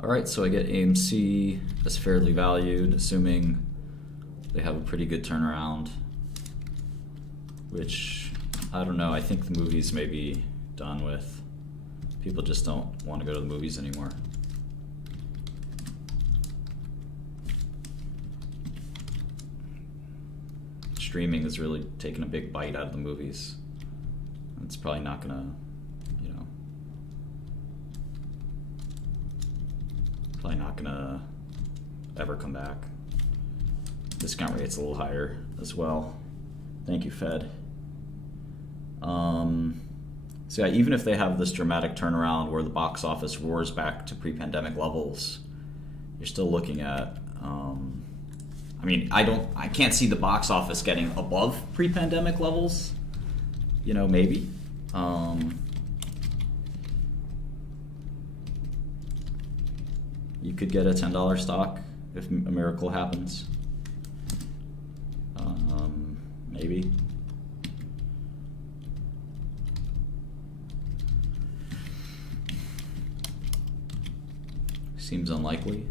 All right, so I get AMC as fairly valued, assuming they have a pretty good turnaround, which, I don't know, I think the movies may be done with. People just don't want to go to the movies anymore. Streaming has really taken a big bite out of the movies. It's probably not gonna, probably not gonna ever come back. Discount rate's a little higher as well. Thank you, Fed. So yeah, even if they have this dramatic turnaround where the box office roars back to pre-pandemic levels, you're still looking at, I mean, I can't see the box office getting above pre-pandemic levels, maybe. You could get a $10 stock if a miracle happens. Maybe. Seems unlikely.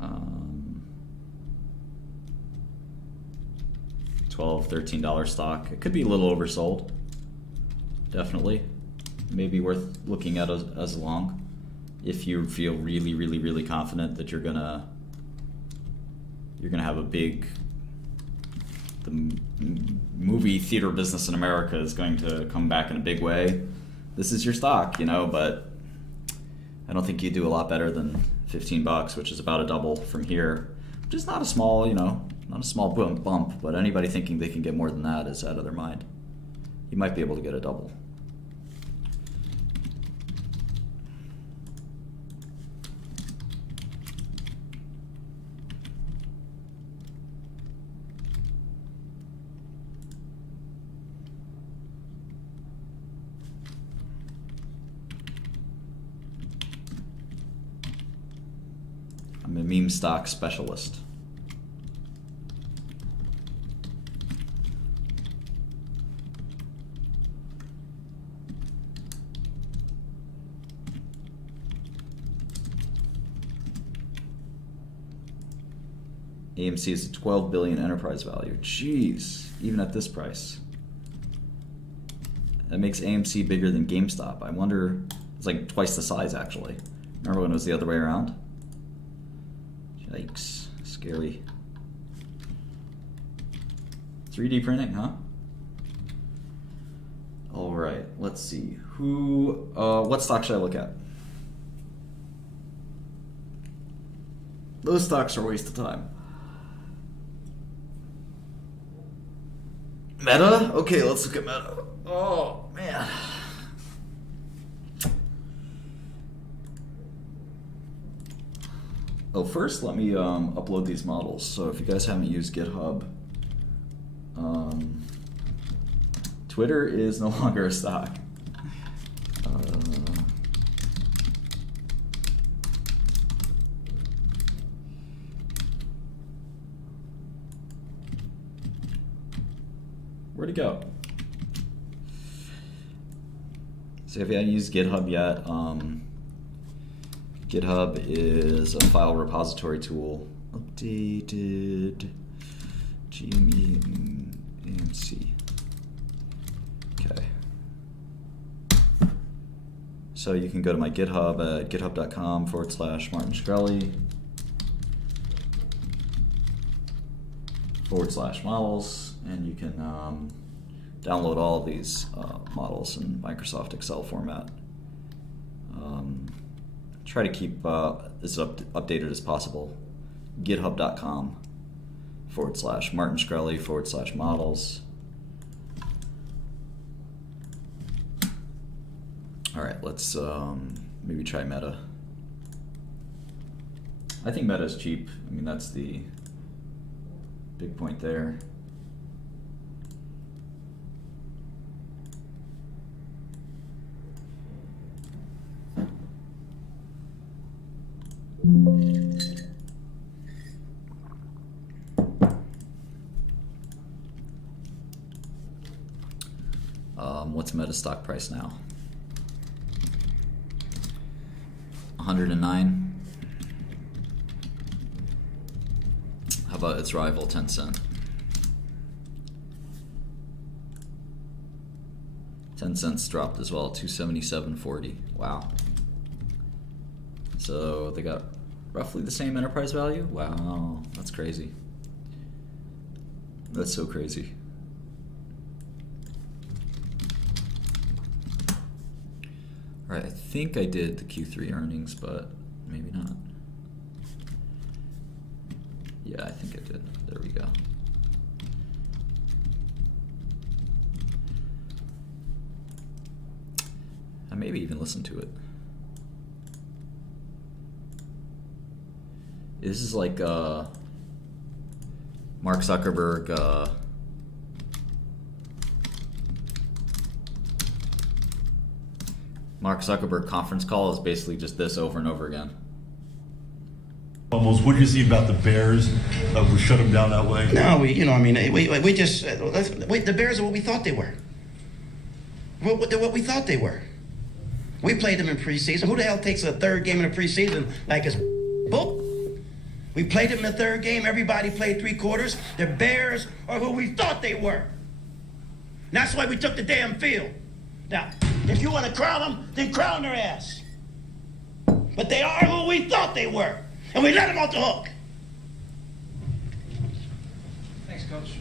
$12, $13 stock. It could be a little oversold. Definitely. Maybe worth looking at as long. If you feel really, really, really confident that you're gonna have a big, the movie theater business in America is going to come back in a big way, this is your stock, but I don't think you do a lot better than $15, which is about a double from here, which is not a small, not a small bump, but anybody thinking they can get more than that is out of their mind. You might be able to get a double. I'm a meme stock specialist. AMC is a 12 billion enterprise value. Jeez, even at this price. That makes AMC bigger than GameStop. I wonder, it's like twice the size actually. Remember when it was the other way around? Yikes, scary. 3D printing, huh? All right, let's see. What stock should I look at? Those stocks are a waste of time. Meta? Okay, let's look at Meta. Oh, man. Oh, first let me upload these models. So if you guys haven't used GitHub, Twitter is no longer a stock. Where'd it go? So if you haven't used GitHub yet, GitHub is a file repository tool. Updated GME AMC. Okay. So you can go to my GitHub at github.com/Martin Shkreli /models, and you can download all of these models in Microsoft Excel format. Try to keep as updated as possible. github.com/Martin Shkreli /models. All right, let's maybe try Meta. I think Meta is cheap. I mean, that's the big point there. What's Meta stock price now? 109. How about its rival, Tencent? Tencent's dropped as well, 277.40. Wow. So they got roughly the same enterprise value? Wow, that's crazy. That's so crazy. All right, I think I did the Q3 earnings, but maybe not. Yeah, I think I did. There we go. I maybe even listened to it. This is like Mark Zuckerberg conference call is basically just this over and over again. Almost, what do you see about the Bears? We shut them down that way? No, we just, the Bears are what we thought they were. What we thought they were. We played them in preseason. Who the hell takes a third game in the preseason like it's bull? We played them in the third game. Everybody played 3 quarters. The Bears are who we thought they were. And that's why we took the damn field. Now, if you want to crown them, then crown their ass. But they are who we thought they were. And we let them off the hook. Thanks, Coach.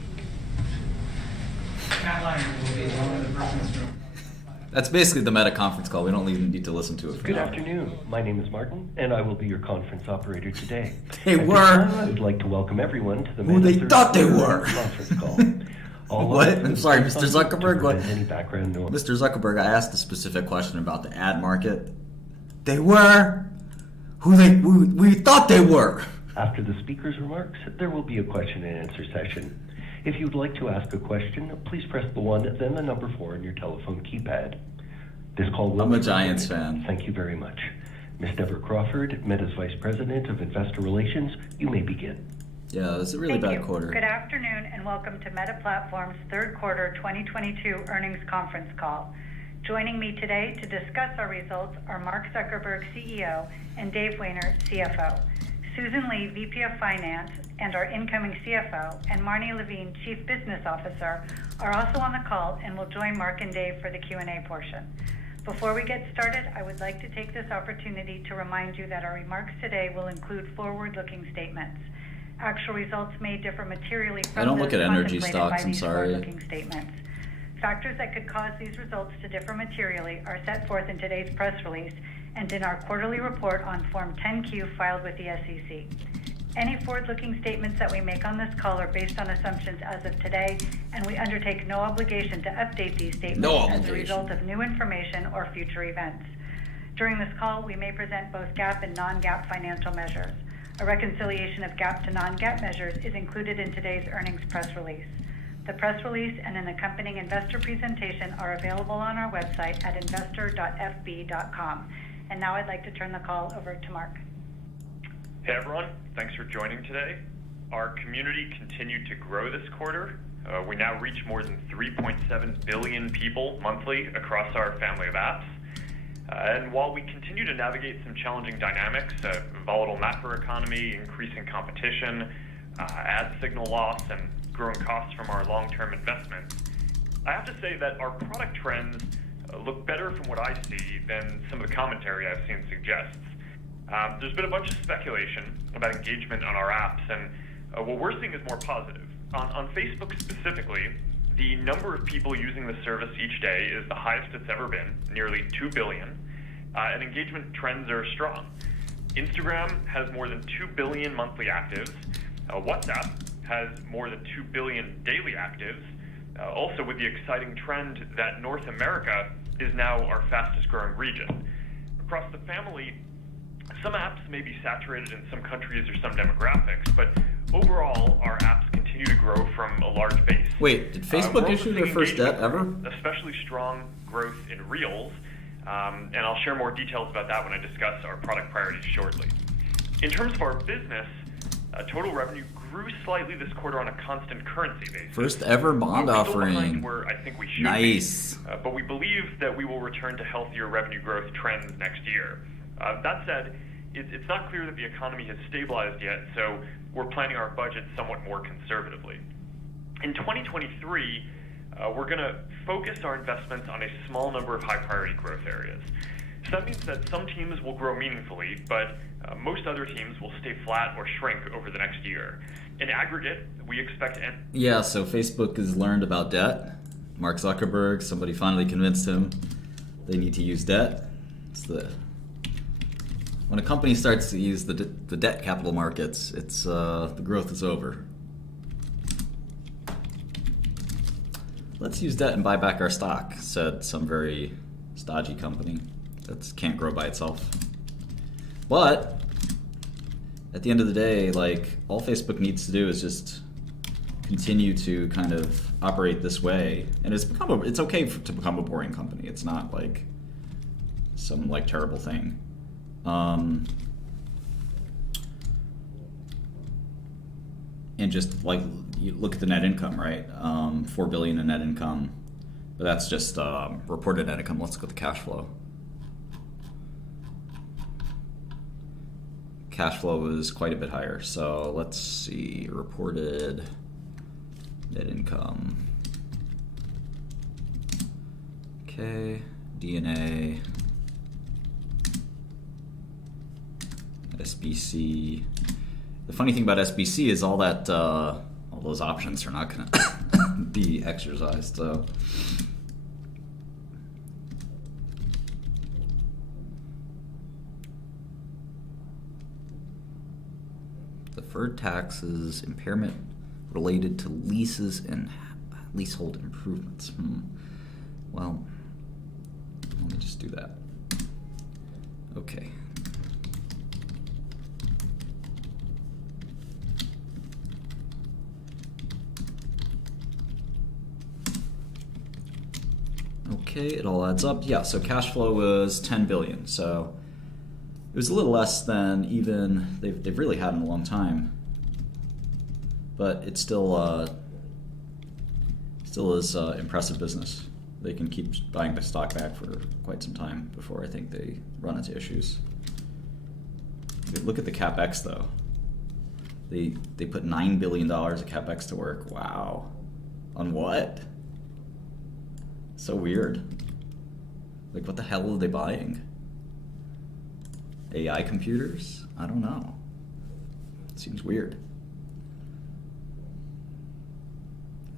Matt Lyon will be one of the persons from. That's basically the Meta conference call. We don't even need to listen to it. Good afternoon. My name is Martin, and I will be your conference operator today. They At were. this time, I would like to welcome everyone to the Who they Meta thought they Thursday were. conference call. All What? lines I'm are sorry, placed Mr. on mute to Zuckerberg. What? prevent any background noise. Mr. Zuckerberg, I asked a specific question about the ad market. They were who we thought they were. After the speaker's remarks, there will be a question and answer session. If you would like to ask a question, please press the 1, then the number 4 on your telephone keypad. This call will I'm a be Giants recorded. fan. Thank you very much. Ms. Deborah Crawford, Meta's Vice President of Investor Relations, you may begin. Yeah, it was a really Thank bad you. quarter. Good afternoon and welcome to Meta Platforms' third quarter 2022 earnings conference call. Joining me today to discuss our results are Mark Zuckerberg, CEO, and Dave Wehner, CFO. Susan Lee, VP of Finance, and our incoming CFO, and Marnie Levine, Chief Business Officer, are also on the call and will join Mark and Dave for the Q&A portion. Before we get started, I would like to take this opportunity to remind you that our remarks today will include forward-looking statements. Actual results may differ materially from I don't those look at energy contemplated stocks, by I'm these sorry. forward-looking statements. Factors that could cause these results to differ materially are set forth in today's press release and in our quarterly report on Form 10-Q filed with the SEC. Any forward-looking statements that we make on this call are based on assumptions as of today, and we undertake no obligation to update these statements as a result of new information or future events. During this call, we may present both GAAP and non-GAAP financial measures. A reconciliation of GAAP to non-GAAP measures is included in today's earnings press release. The press release and an accompanying investor presentation are available on our website at investor.fb.com. And now I'd like to turn the call over to Mark. Hey everyone, thanks for joining today. Our community continued to grow this quarter. We now reach more than 3.7 billion people monthly across our family of apps. And while we continue to navigate some challenging dynamics, volatile macroeconomy, increasing competition, ad signal loss, and growing costs from our long-term investments, I have to say that our product trends look better from what I see than some of the commentary I've seen suggests. There's been a bunch of speculation about engagement on our apps, and what we're seeing is more positive. On Facebook specifically, the number of people using the service each day is the highest it's ever been, nearly 2 billion, and engagement trends are strong. Instagram has more than 2 billion monthly actives. WhatsApp has more than 2 billion daily actives, also with the exciting trend that North America is now our fastest growing region. Across the family, some apps may be saturated in some countries or some demographics, but overall, our apps continue to grow from a large base. Wait, did Facebook issue their first debt ever? Especially strong growth in Reels, and I'll share more details about that when I discuss our product priorities shortly. In terms of our business, total revenue grew slightly this quarter on a constant currency basis. First ever bond offering. Where I think we should nice. Be, but we believe that we will return to healthier revenue growth trends next year. That said, it's not clear that the economy has stabilized yet, so we're planning our budget somewhat more conservatively. In 2023, we're going to focus our investments on a small number of high-priority growth areas. So that means that some teams will grow meaningfully, but most other teams will stay flat or shrink over the next year. In aggregate, we expect... Yeah, so Facebook has learned about debt. Mark Zuckerberg, somebody finally convinced him they need to use debt. When a company starts to use the debt capital markets, it's the growth is over. Let's use debt and buy back our stock, said some very stodgy company that can't grow by itself. But at the end of the day, like, all Facebook needs to do is just continue to kind of operate this way, and it's okay to become a boring company. It's not like some like terrible thing. And just like you look at the net income, right? 4 billion in net income, but that's just reported net income. Let's go to cash flow. Cash flow is quite a bit higher. So let's see, reported net income. Okay, DNA. SBC. The funny thing about SBC is all those options are not going to be exercised. So deferred taxes, impairment related to leases and leasehold improvements. Well, let me just do that. Okay. Okay, it all adds up. Yeah, so cash flow was 10 billion. So it was a little less than even they've really had in a long time. But it still is impressive business. They can keep buying the stock back for quite some time before I think they run into issues. Look at the CapEx though. They put $9 billion of capex to work. Wow. On what? So weird. Like, what the hell are they buying? AI computers? I don't know. Seems weird.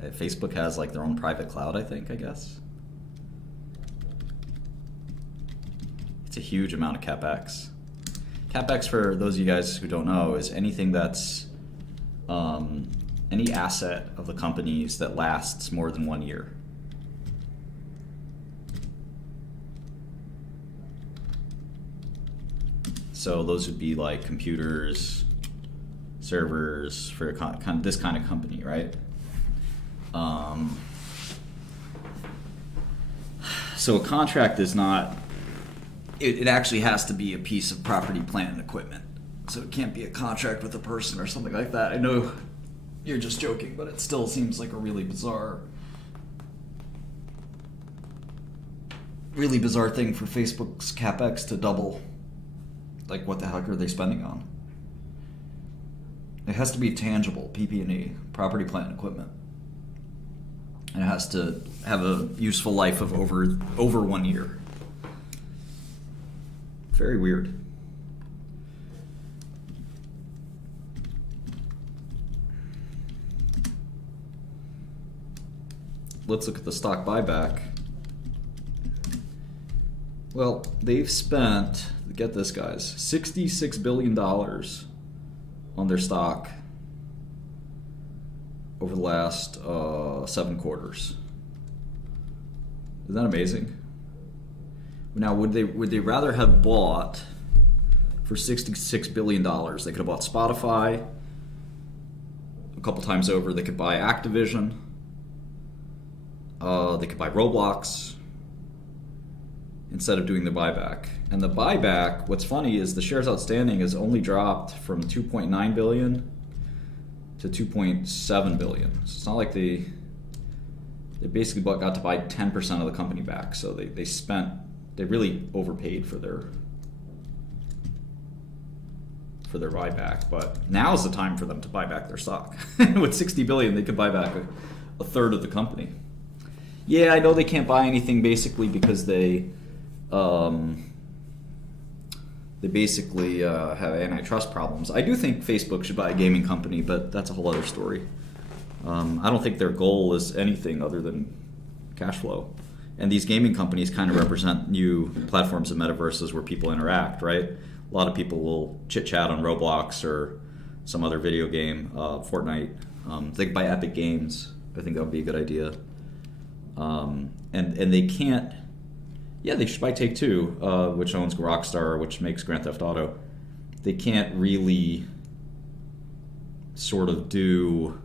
Facebook has like their own private cloud, I think, I guess. It's a huge amount of capex. CapEx, for those of you guys who don't know, is anything that's any asset of the company's that lasts more than 1 year. So those would be like computers, servers for this kind of company, right? So a contract is not. It actually has to be a piece of property, plant, and equipment. So it can't be a contract with a person or something like that. I know you're just joking, but it still seems like a really bizarre thing for Facebook's CapEx to double. Like, what the heck are they spending on? It has to be tangible, PP&E, property, plant, and equipment. And it has to have a useful life of over 1 year. Very weird. Let's look at the stock buyback. Well, they've spent, get this guys, $66 billion on their stock over the last 7 quarters. Isn't that amazing? Now, would they rather have bought for $66 billion? They could have bought Spotify a couple times over. They could buy Activision. They could buy Roblox instead of doing the buyback. And the buyback, what's funny is the shares outstanding has only dropped from 2.9 billion to 2.7 billion. So it's not like they basically got to buy 10% of the company back. So they really overpaid for their buyback. But now's the time for them to buy back their stock. With 60 billion, they could buy back a third of the company. Yeah, I know they can't buy anything basically because they basically have antitrust problems. I do think Facebook should buy a gaming company, but that's a whole other story. I don't think their goal is anything other than cash flow. And these gaming companies kind of represent new platforms and metaverses where people interact, right? A lot of people will chit-chat on Roblox or some other video game, Fortnite. They could buy Epic Games. I think that would be a good idea. And they can't. Yeah, they should buy Take-Two, which owns Rockstar, which makes Grand Theft Auto. They can't really sort of do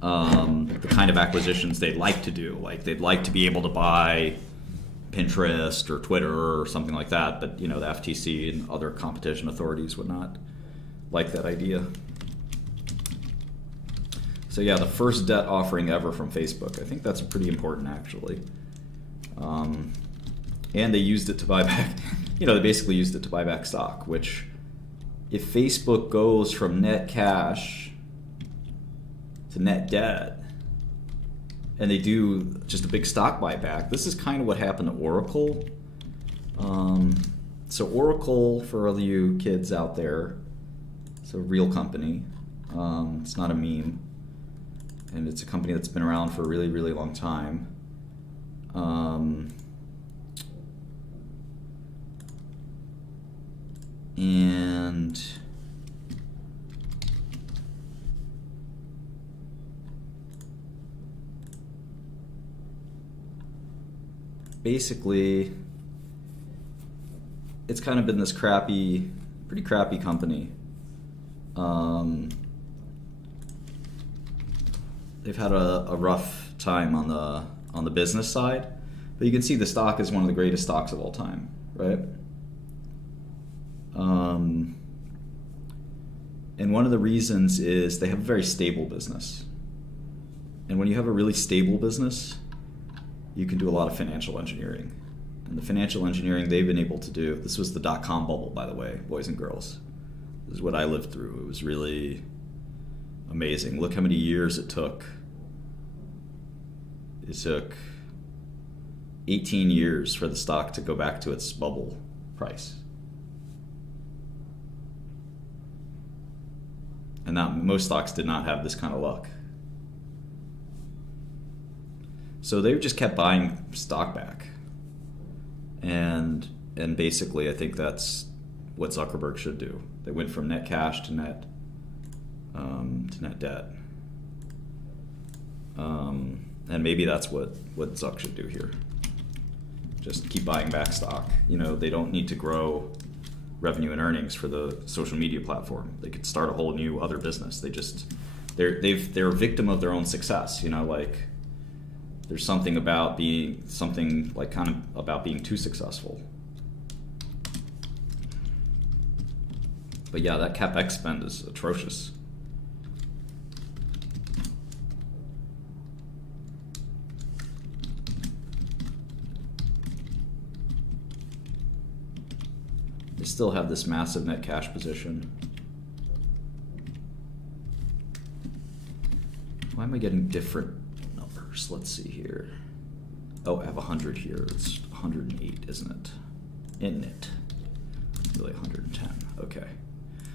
the kind of acquisitions they'd like to do. Like, they'd like to be able to buy Pinterest or Twitter or something like that, but, the FTC and other competition authorities would not like that idea. So yeah, the first debt offering ever from Facebook. I think that's pretty important, actually. And they used it to buy back, they basically used it to buy back stock, which if Facebook goes from net cash to net debt, and they do just a big stock buyback, this is kind of what happened to Oracle. So Oracle, for all you kids out there, it's a real company. It's not a meme. And it's a company that's been around for a really, really long time. And basically, it's kind of been this pretty crappy company. They've had a rough time on the business side, but you can see the stock is one of the greatest stocks of all time, right? And one of the reasons is they have a very stable business. And when you have a really stable business, you can do a lot of financial engineering. And the financial engineering they've been able to do, this was the dot-com bubble, by the way, boys and girls. This is what I lived through. It was really amazing. Look how many years it took. It took 18 years for the stock to go back to its bubble price. And most stocks did not have this kind of luck. So they just kept buying stock back. And basically I think that's what Zuckerberg should do. They went from net cash to net debt. And maybe that's what Zuck should do here. Just keep buying back stock. They don't need to grow revenue and earnings for the social media platform. They could start a whole new other business. They're a victim of their own success. There's something about being too successful. But yeah, that CapEx spend is atrocious. They still have this massive net cash position. Why am I getting different numbers? Let's see here. Oh, I have 100 here. It's 108, isn't it? Isn't it? Really 110. Okay.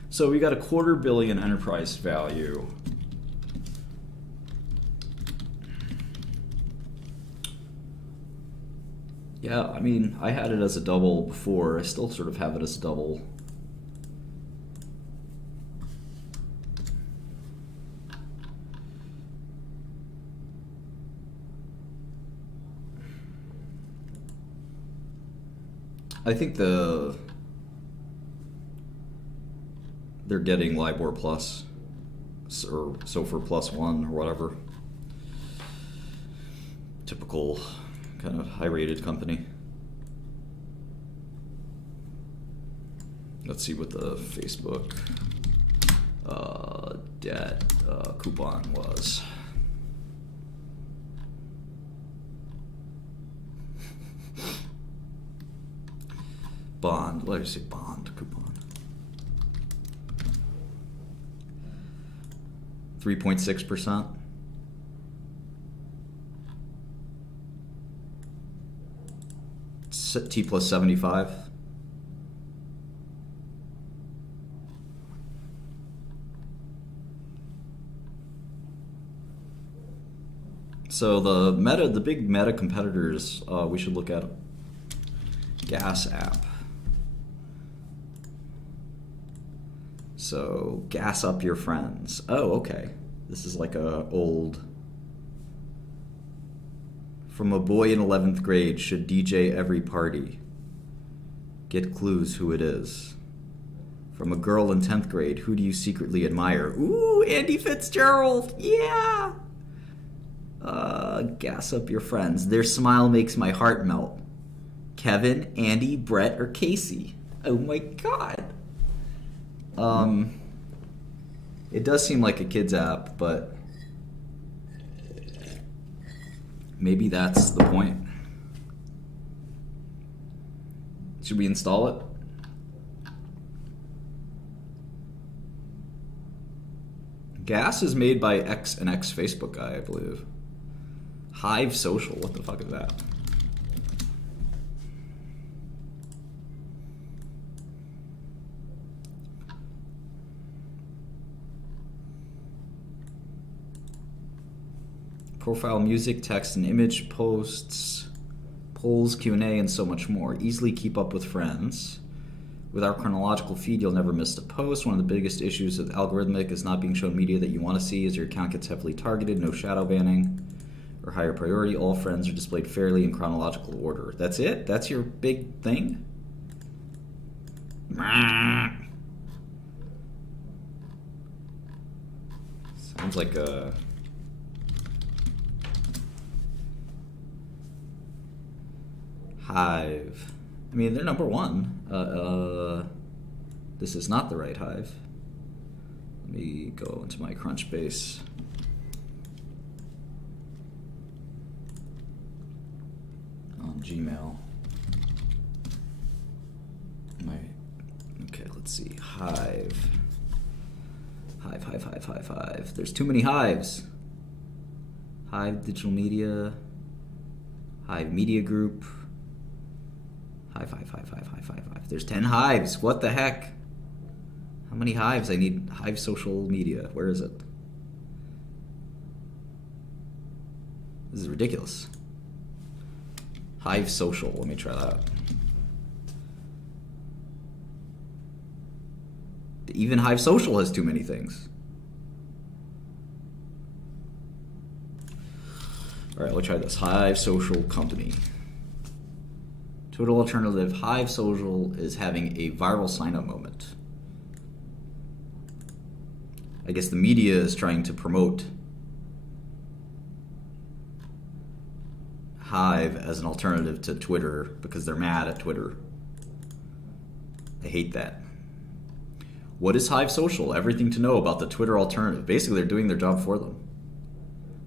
So we got $250 million enterprise value. Yeah, I mean, I had it as a double before. I still sort of have it as a double. I think they're getting LIBOR plus or SOFR +1 or whatever. Typical kind of high-rated company. Let's see what the Facebook debt coupon was. Bond, let me say bond coupon. 3.6%. T plus 75. So the big meta competitors, we should look at Gas app. So gas up your friends. Oh, okay. This is like a old. From a boy in 11th grade, should DJ every party. Get clues who it is. From a girl in 10th grade, who do you secretly admire? Ooh, Andy Fitzgerald. Yeah. Gas up your friends. Their smile makes my heart melt. Kevin, Andy, Brett, or Casey? Oh my god. It does seem like a kid's app, but maybe that's the point. Should we install it? Gas is made by an ex-Facebook guy, I believe. Hive Social, what the fuck is that? Profile, music, text, and image posts, polls, Q&A, and so much more. Easily keep up with friends. With our chronological feed, you'll never miss a post. One of the biggest issues with algorithmic is not being shown media that you want to see as your account gets heavily targeted, no shadow banning, or higher priority. All friends are displayed fairly in chronological order. That's it? That's your big thing? Sounds like a... Hive. I mean, they're number one. This is not the right Hive. Let me go into my Crunchbase. On Gmail. Okay, let's see. Hive. Hive. There's too many hives. Hive Digital Media. Hive Media Group. Hive. There's 10 hives. What the heck? How many hives? I need Hive Social Media. Where is it? This is ridiculous. Hive Social. Let me try that. Even Hive Social has too many things. All right, we'll try this. Hive Social Company. Total alternative. Hive Social is having a viral sign-up moment. I guess the media is trying to promote Hive as an alternative to Twitter because they're mad at Twitter. I hate that. What is Hive Social? Everything to know about the Twitter alternative. Basically, they're doing their job for them.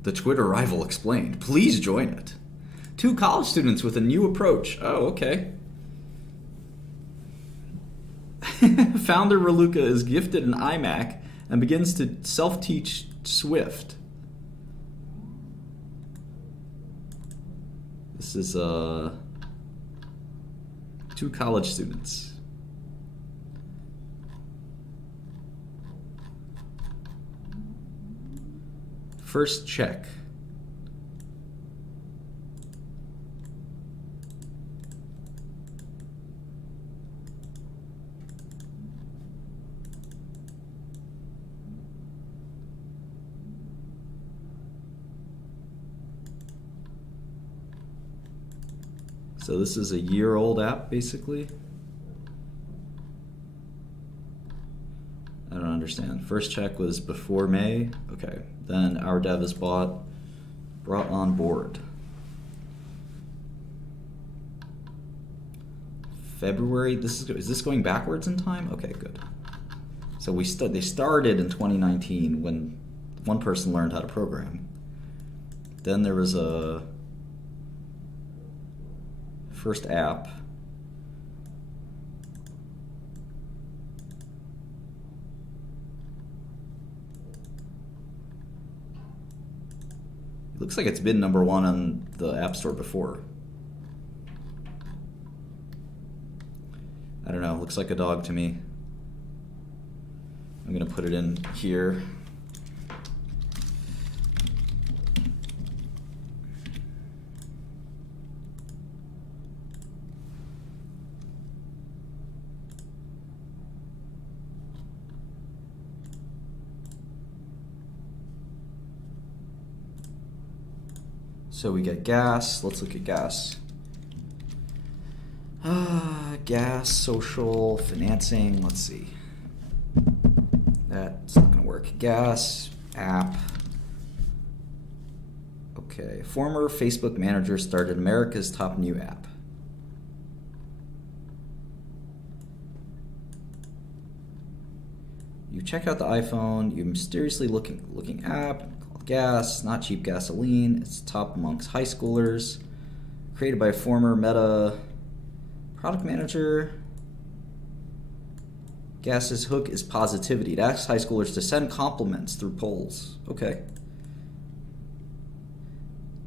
The Twitter rival explained. Please join it. 2 college students with a new approach. Oh, okay. Founder Raluca is gifted an iMac and begins to self-teach Swift. This is 2 college students. First check. So this is a year-old app, basically. I don't understand. First check was before May. Okay. Then our dev is brought on board. February. Is this going backwards in time? Okay, good. So they started in 2019 when one person learned how to program. Then there was a first app. It looks like it's been number 1 on the App Store before. I don't know, looks like a dog to me. I'm gonna put it in here. So we get gas. Let's look at gas. Gas, social, financing. Let's see. That's not going to work. Gas, app. Okay. Former Facebook manager started America's top new app. You check out the iPhone. You mysteriously looking app. Gas, not cheap gasoline. It's top amongst high schoolers. Created by a former Meta product manager. Gas's hook is positivity. It asks high schoolers to send compliments through polls. Okay.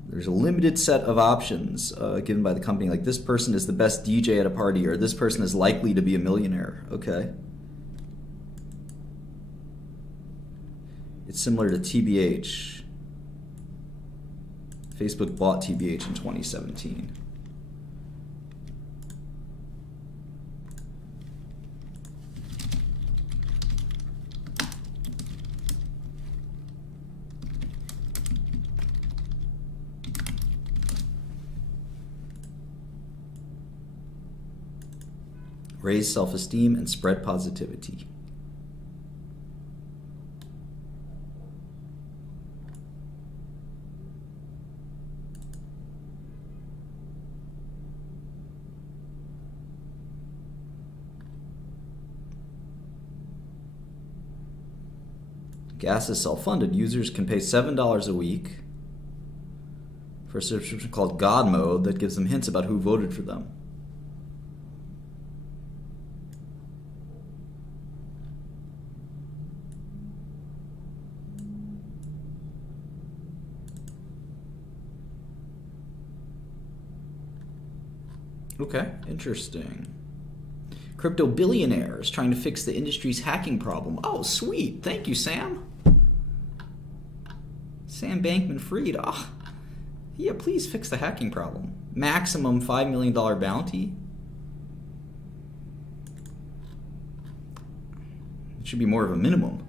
There's a limited set of options given by the company, like this person is the best DJ at a party, or this person is likely to be a millionaire. Okay. It's similar to TBH. Facebook bought TBH in 2017. Raise self-esteem and spread positivity. Gas is self-funded. Users can pay $7 a week for a subscription called God Mode that gives them hints about who voted for them. Okay, interesting. Crypto billionaire is trying to fix the industry's hacking problem. Oh, sweet. Thank you, Sam. Sam Bankman-Fried. Ah, yeah, please fix the hacking problem. Maximum $5 million bounty. It should be more of a minimum.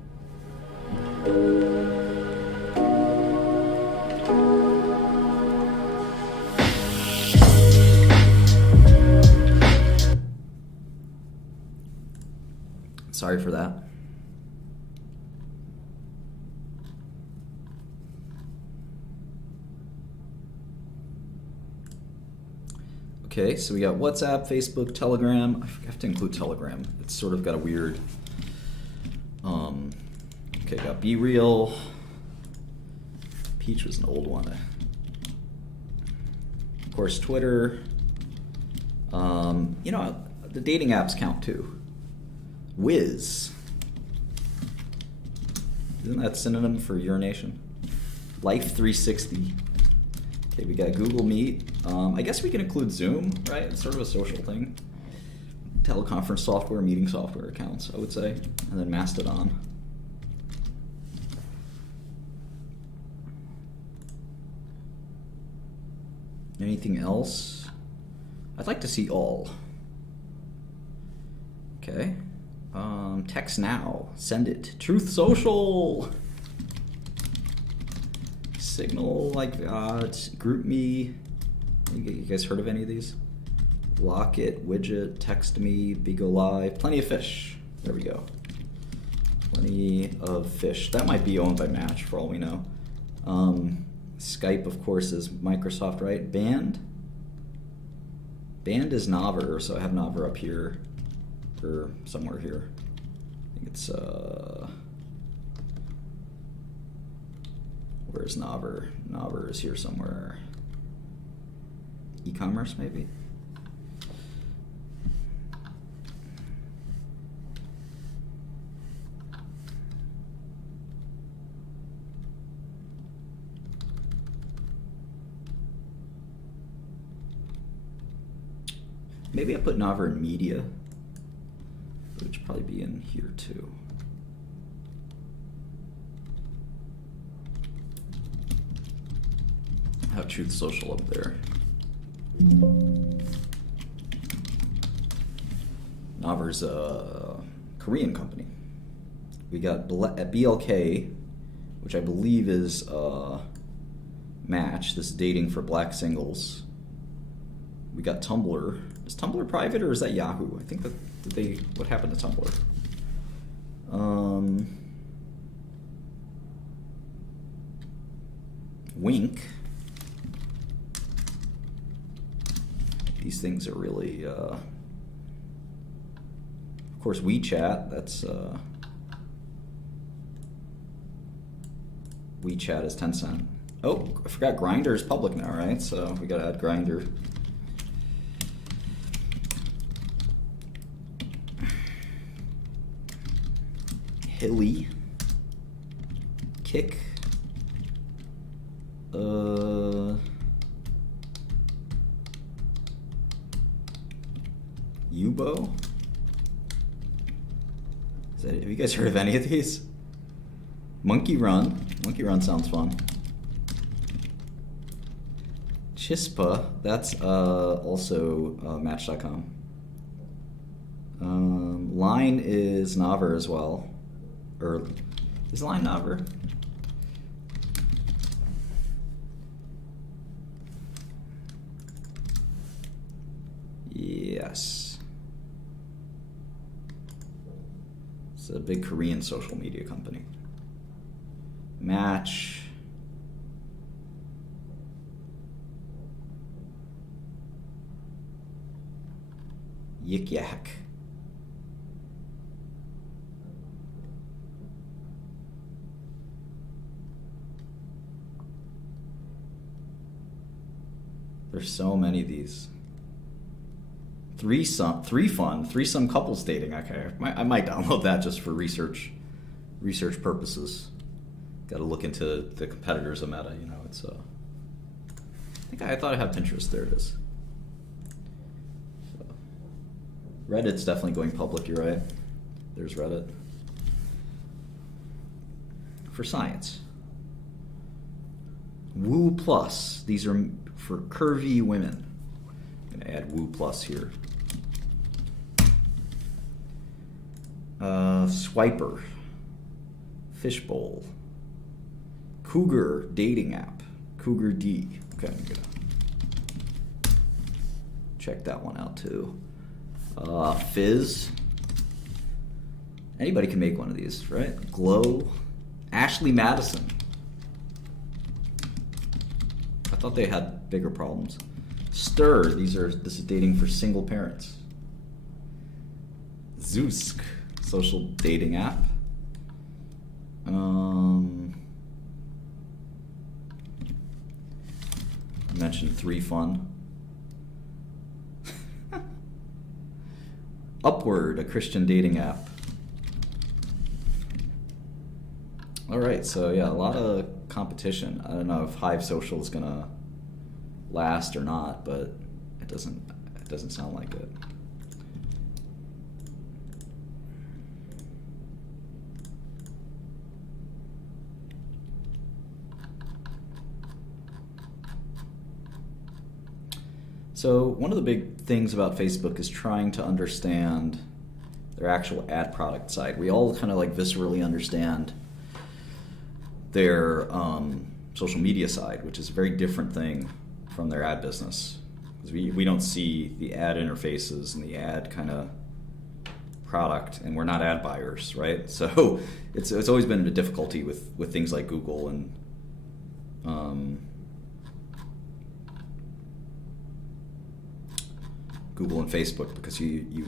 Sorry for that. Okay, so we got WhatsApp, Facebook, Telegram. I have to include Telegram. It's sort of got a weird... okay, got Be Real. Peach was an old one. Of course, Twitter. You know, the dating apps count too. Wiz. Isn't that synonym for urination? Life 360. Okay, we got Google Meet. I guess we can include Zoom, right? It's sort of a social thing. Teleconference software, meeting software accounts, I would say. And then Mastodon. Anything else? I'd like to see all. Okay. Text now. Send it. Truth Social. Signal, like GroupMe. You guys heard of any of these? Locket, Widget, Text Me, Bigo Live. Plenty of Fish. There we go. Plenty of Fish. That might be owned by Match for all we know. Skype, of course, is Microsoft, right? Band is Naver, so I have Naver up here. Or somewhere here. I think it's where's Naver? Naver is here somewhere. E-commerce, maybe? Maybe I put Naver in media. Which should probably be in here too. I have Truth Social up there. Naver's a Korean company. We got BLK, which I believe is Match. This is dating for black singles. We got Tumblr. Is Tumblr private or is that Yahoo? I think that what happened to Tumblr? Wink. These things are really, of course, WeChat. That's WeChat is Tencent. Oh, I forgot Grindr is public now, right? So we gotta add Grindr. Hilly, Kick, Yubo. Have you guys heard of any of these? Monkey Run. Monkey Run sounds fun. Chispa. That's also Match.com. Line is Naver as well. Or is Line Naver? Yes. It's a big Korean social media company. Match. Yik Yak. There's so many of these. Threesome couples dating. Okay, I might download that just for research purposes. Got to look into the competitors of Meta. You know, it's I thought I had Pinterest. There it is. Reddit's definitely going public, you're right. There's Reddit. For science. Woo Plus. These are for curvy women. I'm going to add Woo Plus here. Swiper. Fishbowl. Cougar dating app. Cougar D. Okay, I'm going to check that one out too. Fizz. Anybody can make one of these, right? Glow. Ashley Madison. I thought they had bigger problems. Stir. This is dating for single parents. Zeusk. Social dating app. I mentioned 3Fun. Upward, a Christian dating app. All right, so yeah, a lot of competition. I don't know if Hive Social is gonna last or not, but it doesn't sound like it. So one of the big things about Facebook is trying to understand their actual ad product side. We all kind of like viscerally understand their social media side, which is a very different thing from their ad business. Because we don't see the ad interfaces and the ad kind of product, and we're not ad buyers, right? So it's always been a difficulty with things like Google and Facebook, because you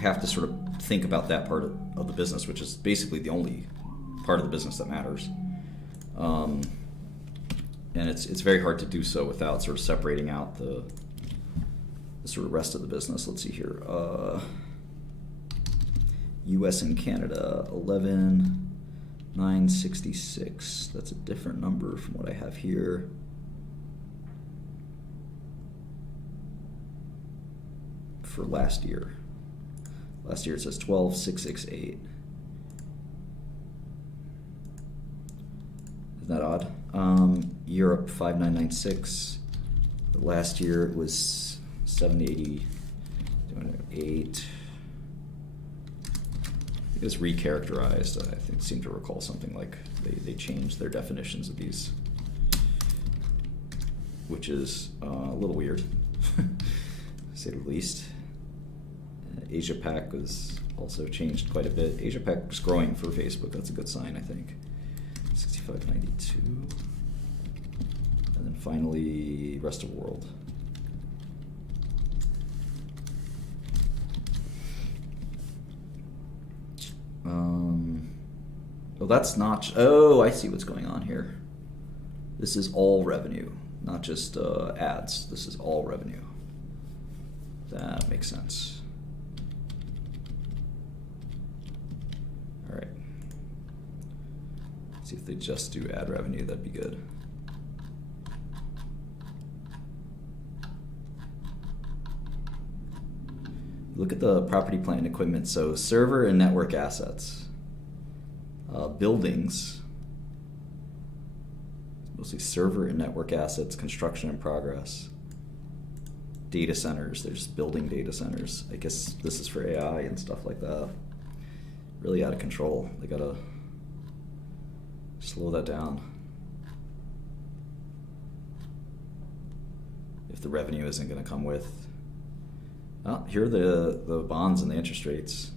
have to sort of think about that part of the business, which is basically the only part of the business that matters. And it's very hard to do so without sort of separating out the sort of rest of the business. Let's see here. US and Canada, 11,966. That's a different number from what I have here. For last year. Last year it says 12,668. Isn't that odd? Europe 5,996. Last year it was 780. It was recharacterized. I seem to recall something like they changed their definitions of these, which is a little weird, to say the least. Asia Pac was also changed quite a bit. Asia Pac was growing for Facebook. That's a good sign, I think. 6592. And then finally, rest of world. Oh, that's not. Oh, I see what's going on here. This is all revenue, not just ads. This is all revenue. That makes sense. All right. See if they just do ad revenue, that'd be good. Look at the property, plant, and equipment. So server and network assets. Buildings. Mostly server and network assets, construction in progress. Data centers, there's building data centers. I guess this is for AI and stuff like that. Really out of control. They gotta slow that down. If the revenue isn't gonna come with. Oh, here are the bonds and the interest rates.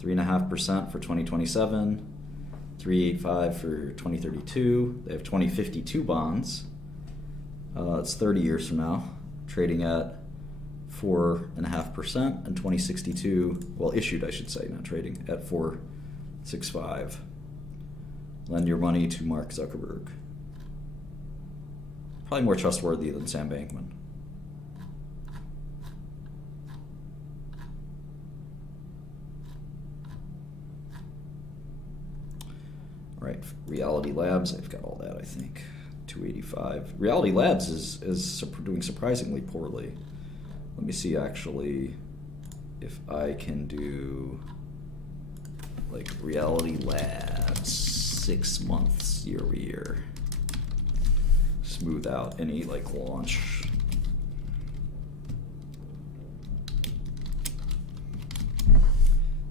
3.5% for 2027, 3.85 for 2032. They have 2052 bonds. It's 30 years from now, trading at 4.5%, and 2062, well, issued, I should say, not trading, at 4.65. Lend your money to Mark Zuckerberg. Probably more trustworthy than Sam Bankman. All right, Reality Labs, I've got all that, I think. 285. Reality Labs is doing surprisingly poorly. Let me see, actually. if I can do like Reality Labs 6 months year over year, smooth out any like launch.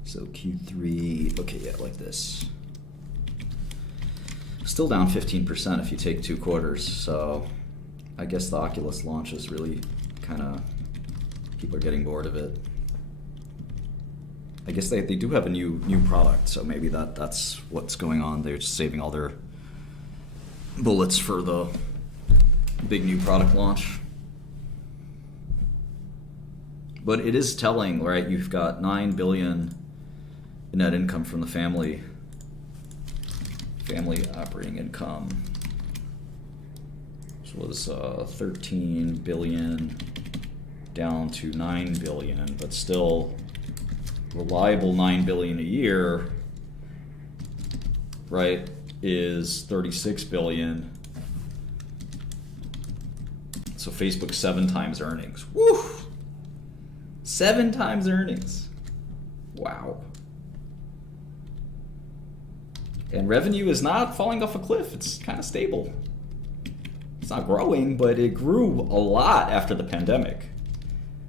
So Q3, okay, yeah, like this. Still down 15% if you take 2 quarters, so I guess the Oculus launch is really kind of, people are getting bored of it. I guess they do have a new product, so maybe that's what's going on. They're just saving all their bullets for the big new product launch. But it is telling, right? You've got $9 billion in net income from the family operating income. This was 13 billion down to 9 billion, but still reliable 9 billion a year, right, is 36 billion. So Facebook 7 times earnings. Woo! 7 times earnings. Wow. And revenue is not falling off a cliff. It's kind of stable. It's not growing, but it grew a lot after the pandemic.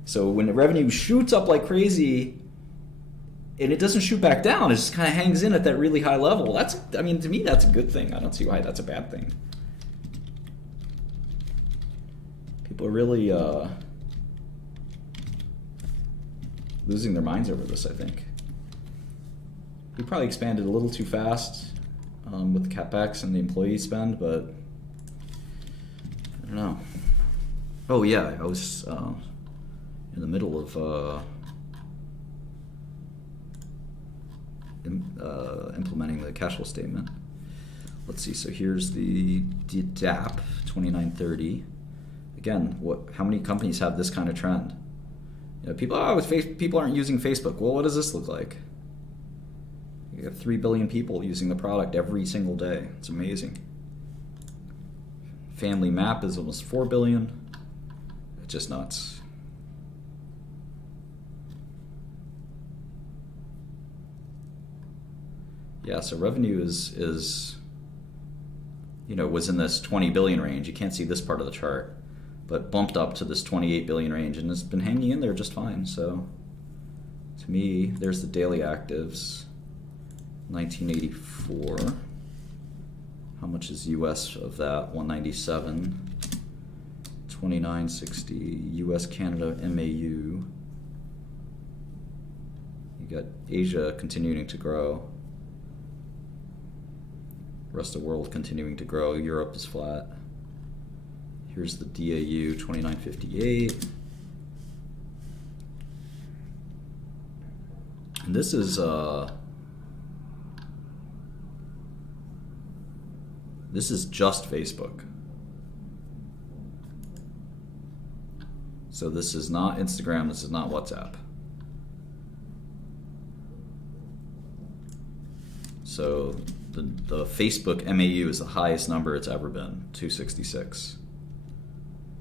So when the revenue shoots up like crazy, and it doesn't shoot back down, it just kind of hangs in at that really high level. That's, I mean, to me, that's a good thing. I don't see why that's a bad thing. People are really losing their minds over this, I think. We probably expanded a little too fast with the CapEx and the employee spend, but I don't know. Oh yeah, I was in the middle of implementing the cash flow statement. Let's see, so here's the DAP 2930. Again, how many companies have this kind of trend? You know, people aren't using Facebook. Well, what does this look like? You have 3 billion people using the product every single day. It's amazing. Family Map is almost 4 billion. It's just nuts. Yeah, so revenue is you know, was in this 20 billion range. You can't see this part of the chart, but bumped up to this 28 billion range and has been hanging in there just fine. So to me, there's the daily actives. 1984. How much is US of that? 197. 2960 US Canada MAU. You got Asia continuing to grow. Rest of the world continuing to grow. Europe is flat. Here's the DAU 2958. And this is just Facebook. So this is not Instagram, this is not WhatsApp. So the Facebook MAU is the highest number it's ever been, 266.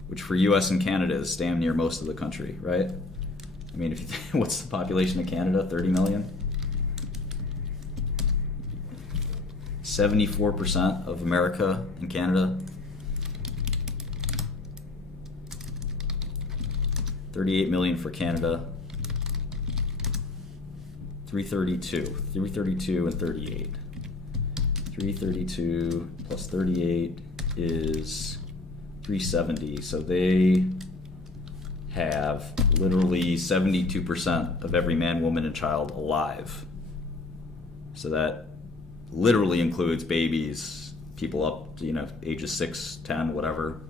Which for US and Canada is damn near most of the country, right? I mean, if you think, what's the population of Canada? 30 million? 74% of America and Canada. 38 million for Canada. 332 and 38. 332 plus 38 is 370. So they have literally 72% of every man, woman, and child alive. So that literally includes babies, people up, you know, ages 6, 10, whatever.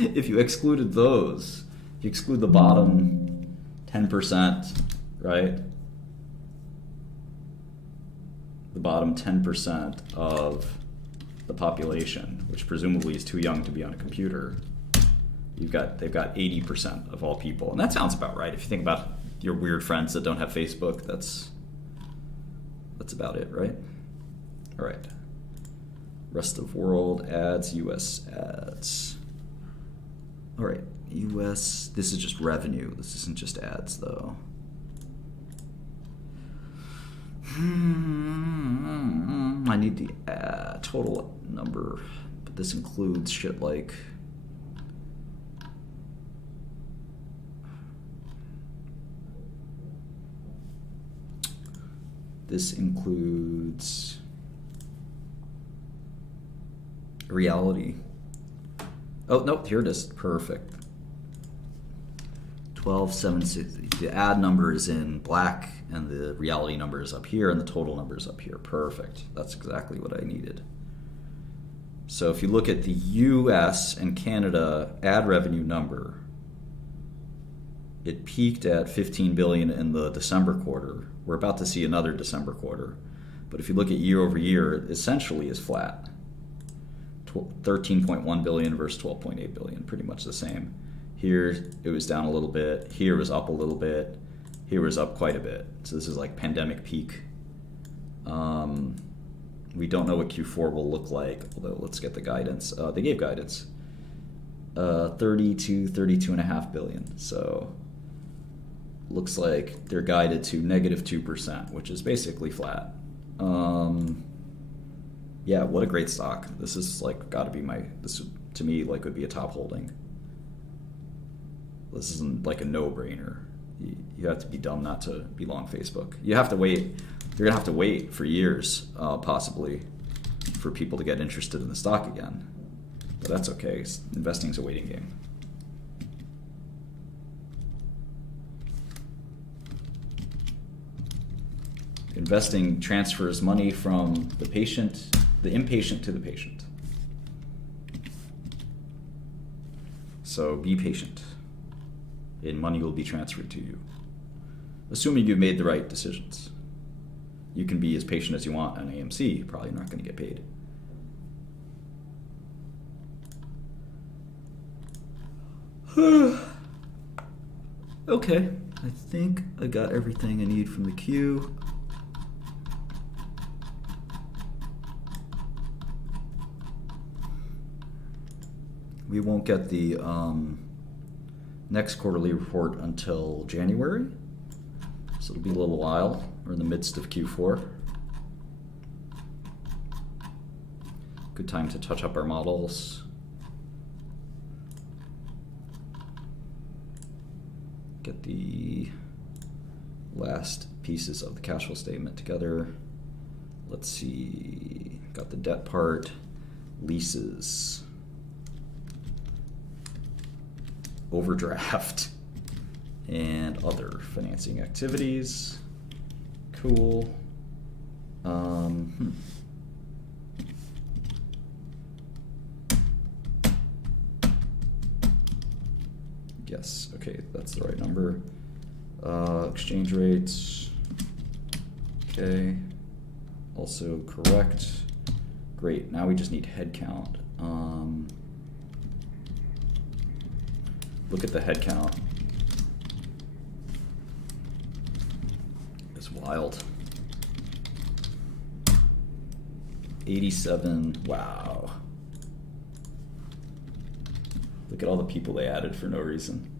If you excluded those, if you exclude the bottom 10%, right? The bottom 10% of the population, which presumably is too young to be on a computer, they've got 80% of all people. And that sounds about right. If you think about your weird friends that don't have Facebook, that's about it, right? All right. Rest of world ads, US ads. All right, US, this is just revenue. This isn't just ads though. I need the total number, but this includes shit like reality. Oh, no, here it is. Perfect. 12,760. The ad number is in black, and the reality number is up here, and the total number is up here. Perfect. That's exactly what I needed. So if you look at the US and Canada ad revenue number, it peaked at 15 billion in the December quarter. We're about to see another December quarter. But if you look at year over year, it essentially is flat. 13.1 billion versus 12.8 billion, pretty much the same. Here it was down a little bit. Here it was up a little bit. Here it was up quite a bit. So this is like pandemic peak. We don't know what Q4 will look like, although let's get the guidance. They gave guidance. 30 to 32.5 billion. So looks like they're guided to negative 2%, which is basically flat. Yeah, what a great stock. This is like got to be this to me like would be a top holding. This isn't like a no-brainer. You have to be dumb not to be long Facebook. You have to wait. You're gonna have to wait for years, possibly, for people to get interested in the stock again. But that's okay. Investing is a waiting game. Investing transfers money from the impatient to the patient. So be patient, and money will be transferred to you. Assuming you've made the right decisions. You can be as patient as you want on AMC, you're probably not going to get paid. Okay, I think I got everything I need from the queue. We won't get the next quarterly report until January, so it'll be a little while. We're in the midst of Q4. Good time to touch up our models. Get the last pieces of the cash flow statement together. Let's see, got the debt part, leases, overdraft, and other financing activities. Cool. Yes, okay, that's the right number. Exchange rates. Okay. Also correct. Great, now we just need head count. Look at the head count. It's wild. 87, wow. Look at all the people they added for no reason.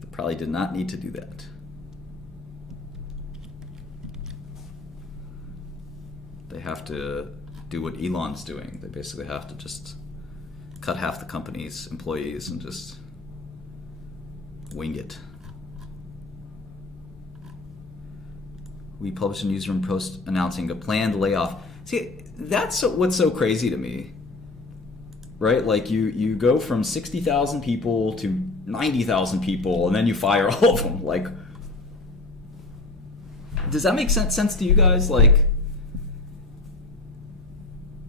They probably did not need to do that. They have to do what Elon's doing. They basically have to just cut half the company's employees and just wing it. We published a newsroom post announcing a planned layoff. See, that's what's so crazy to me, right? Like you go from 60,000 people to 90,000 people, and then you fire all of them. Like, does that make sense to you guys? Like,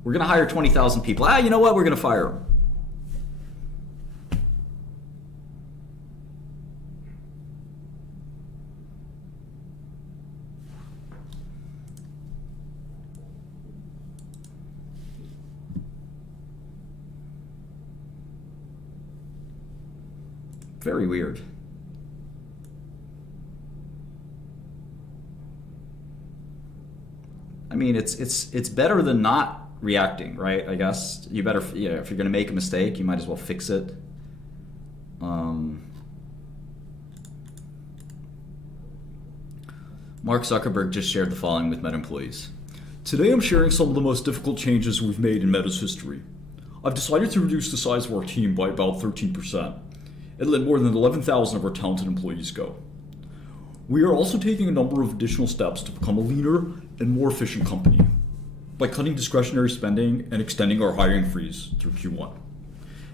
we're gonna hire 20,000 people. You know what? We're gonna fire them. Very weird. I mean, it's better than not reacting, right? I guess you better, if you're going to make a mistake, you might as well fix it. Mark Zuckerberg just shared the following with Meta employees. Today I'm sharing some of the most difficult changes we've made in Meta's history. I've decided to reduce the size of our team by about 13% and let more than 11,000 of our talented employees go. We are also taking a number of additional steps to become a leaner and more efficient company by cutting discretionary spending and extending our hiring freeze through Q1.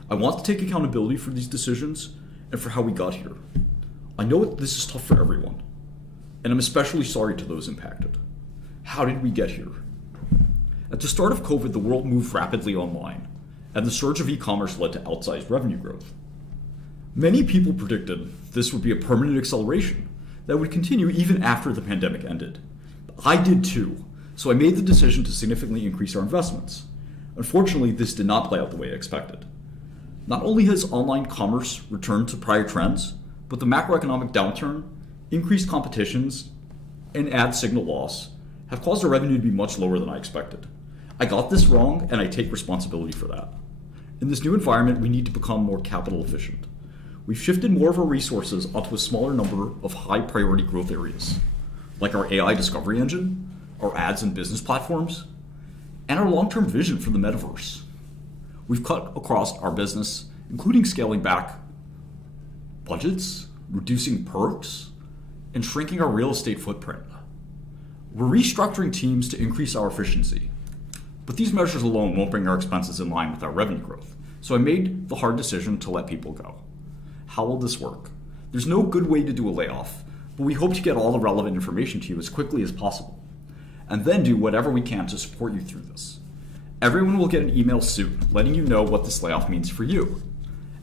I want to take accountability for these decisions and for how we got here. I know this is tough for everyone, and I'm especially sorry to those impacted. How did we get here? At the start of COVID, the world moved rapidly online, and the surge of e-commerce led to outsized revenue growth. Many people predicted this would be a permanent acceleration that would continue even after the pandemic ended. I did too, so I made the decision to significantly increase our investments. Unfortunately, this did not play out the way I expected. Not only has online commerce returned to prior trends, but the macroeconomic downturn, increased competitions, and ad signal loss have caused our revenue to be much lower than I expected. I got this wrong, and I take responsibility for that. In this new environment, we need to become more capital efficient. We've shifted more of our resources onto a smaller number of high priority growth areas, like our AI discovery engine, our ads and business platforms, and our long-term vision for the metaverse. We've cut across our business, including scaling back budgets, reducing perks, and shrinking our real estate footprint. We're restructuring teams to increase our efficiency, but these measures alone won't bring our expenses in line with our revenue growth, so I made the hard decision to let people go. How will this work? There's no good way to do a layoff, but we hope to get all the relevant information to you as quickly as possible, and then do whatever we can to support you through this. Everyone will get an email soon letting you know what this layoff means for you.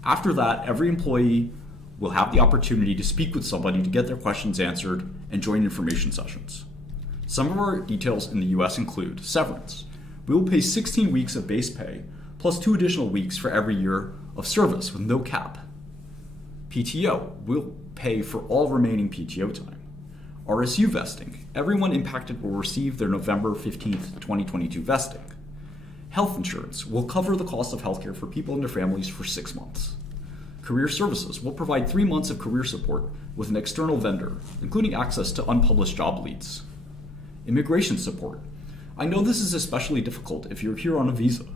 After that, every employee will have the opportunity to speak with somebody to get their questions answered and join information sessions. Some of our details in the US include severance. We will pay 16 weeks of base pay plus 2 additional weeks for every year of service with no cap. PTO, we'll pay for all remaining PTO time. RSU vesting, everyone impacted will receive their November 15th, 2022 vesting. Health insurance will cover the cost of healthcare for people and their families for 6 months. Career services will provide 3 months of career support with an external vendor, including access to unpublished job leads. Immigration support. I know this is especially difficult if you're here on a visa.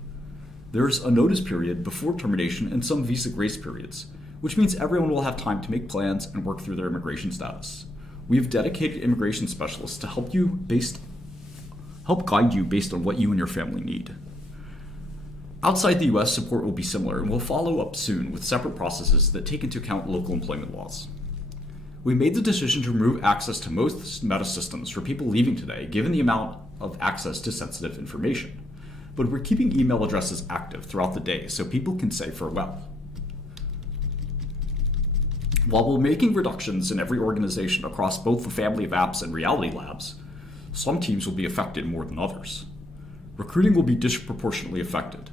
There's a notice period before termination and some visa grace periods, which means everyone will have time to make plans and work through their immigration status. We have dedicated immigration specialists to help guide you based on what you and your family need. Outside the US, support will be similar, and we'll follow up soon with separate processes that take into account local employment laws. We made the decision to remove access to most Meta systems for people leaving today, given the amount of access to sensitive information. But we're keeping email addresses active throughout the day so people can say farewell. While we're making reductions in every organization across both the family of apps and Reality Labs, some teams will be affected more than others. Recruiting will be disproportionately affected,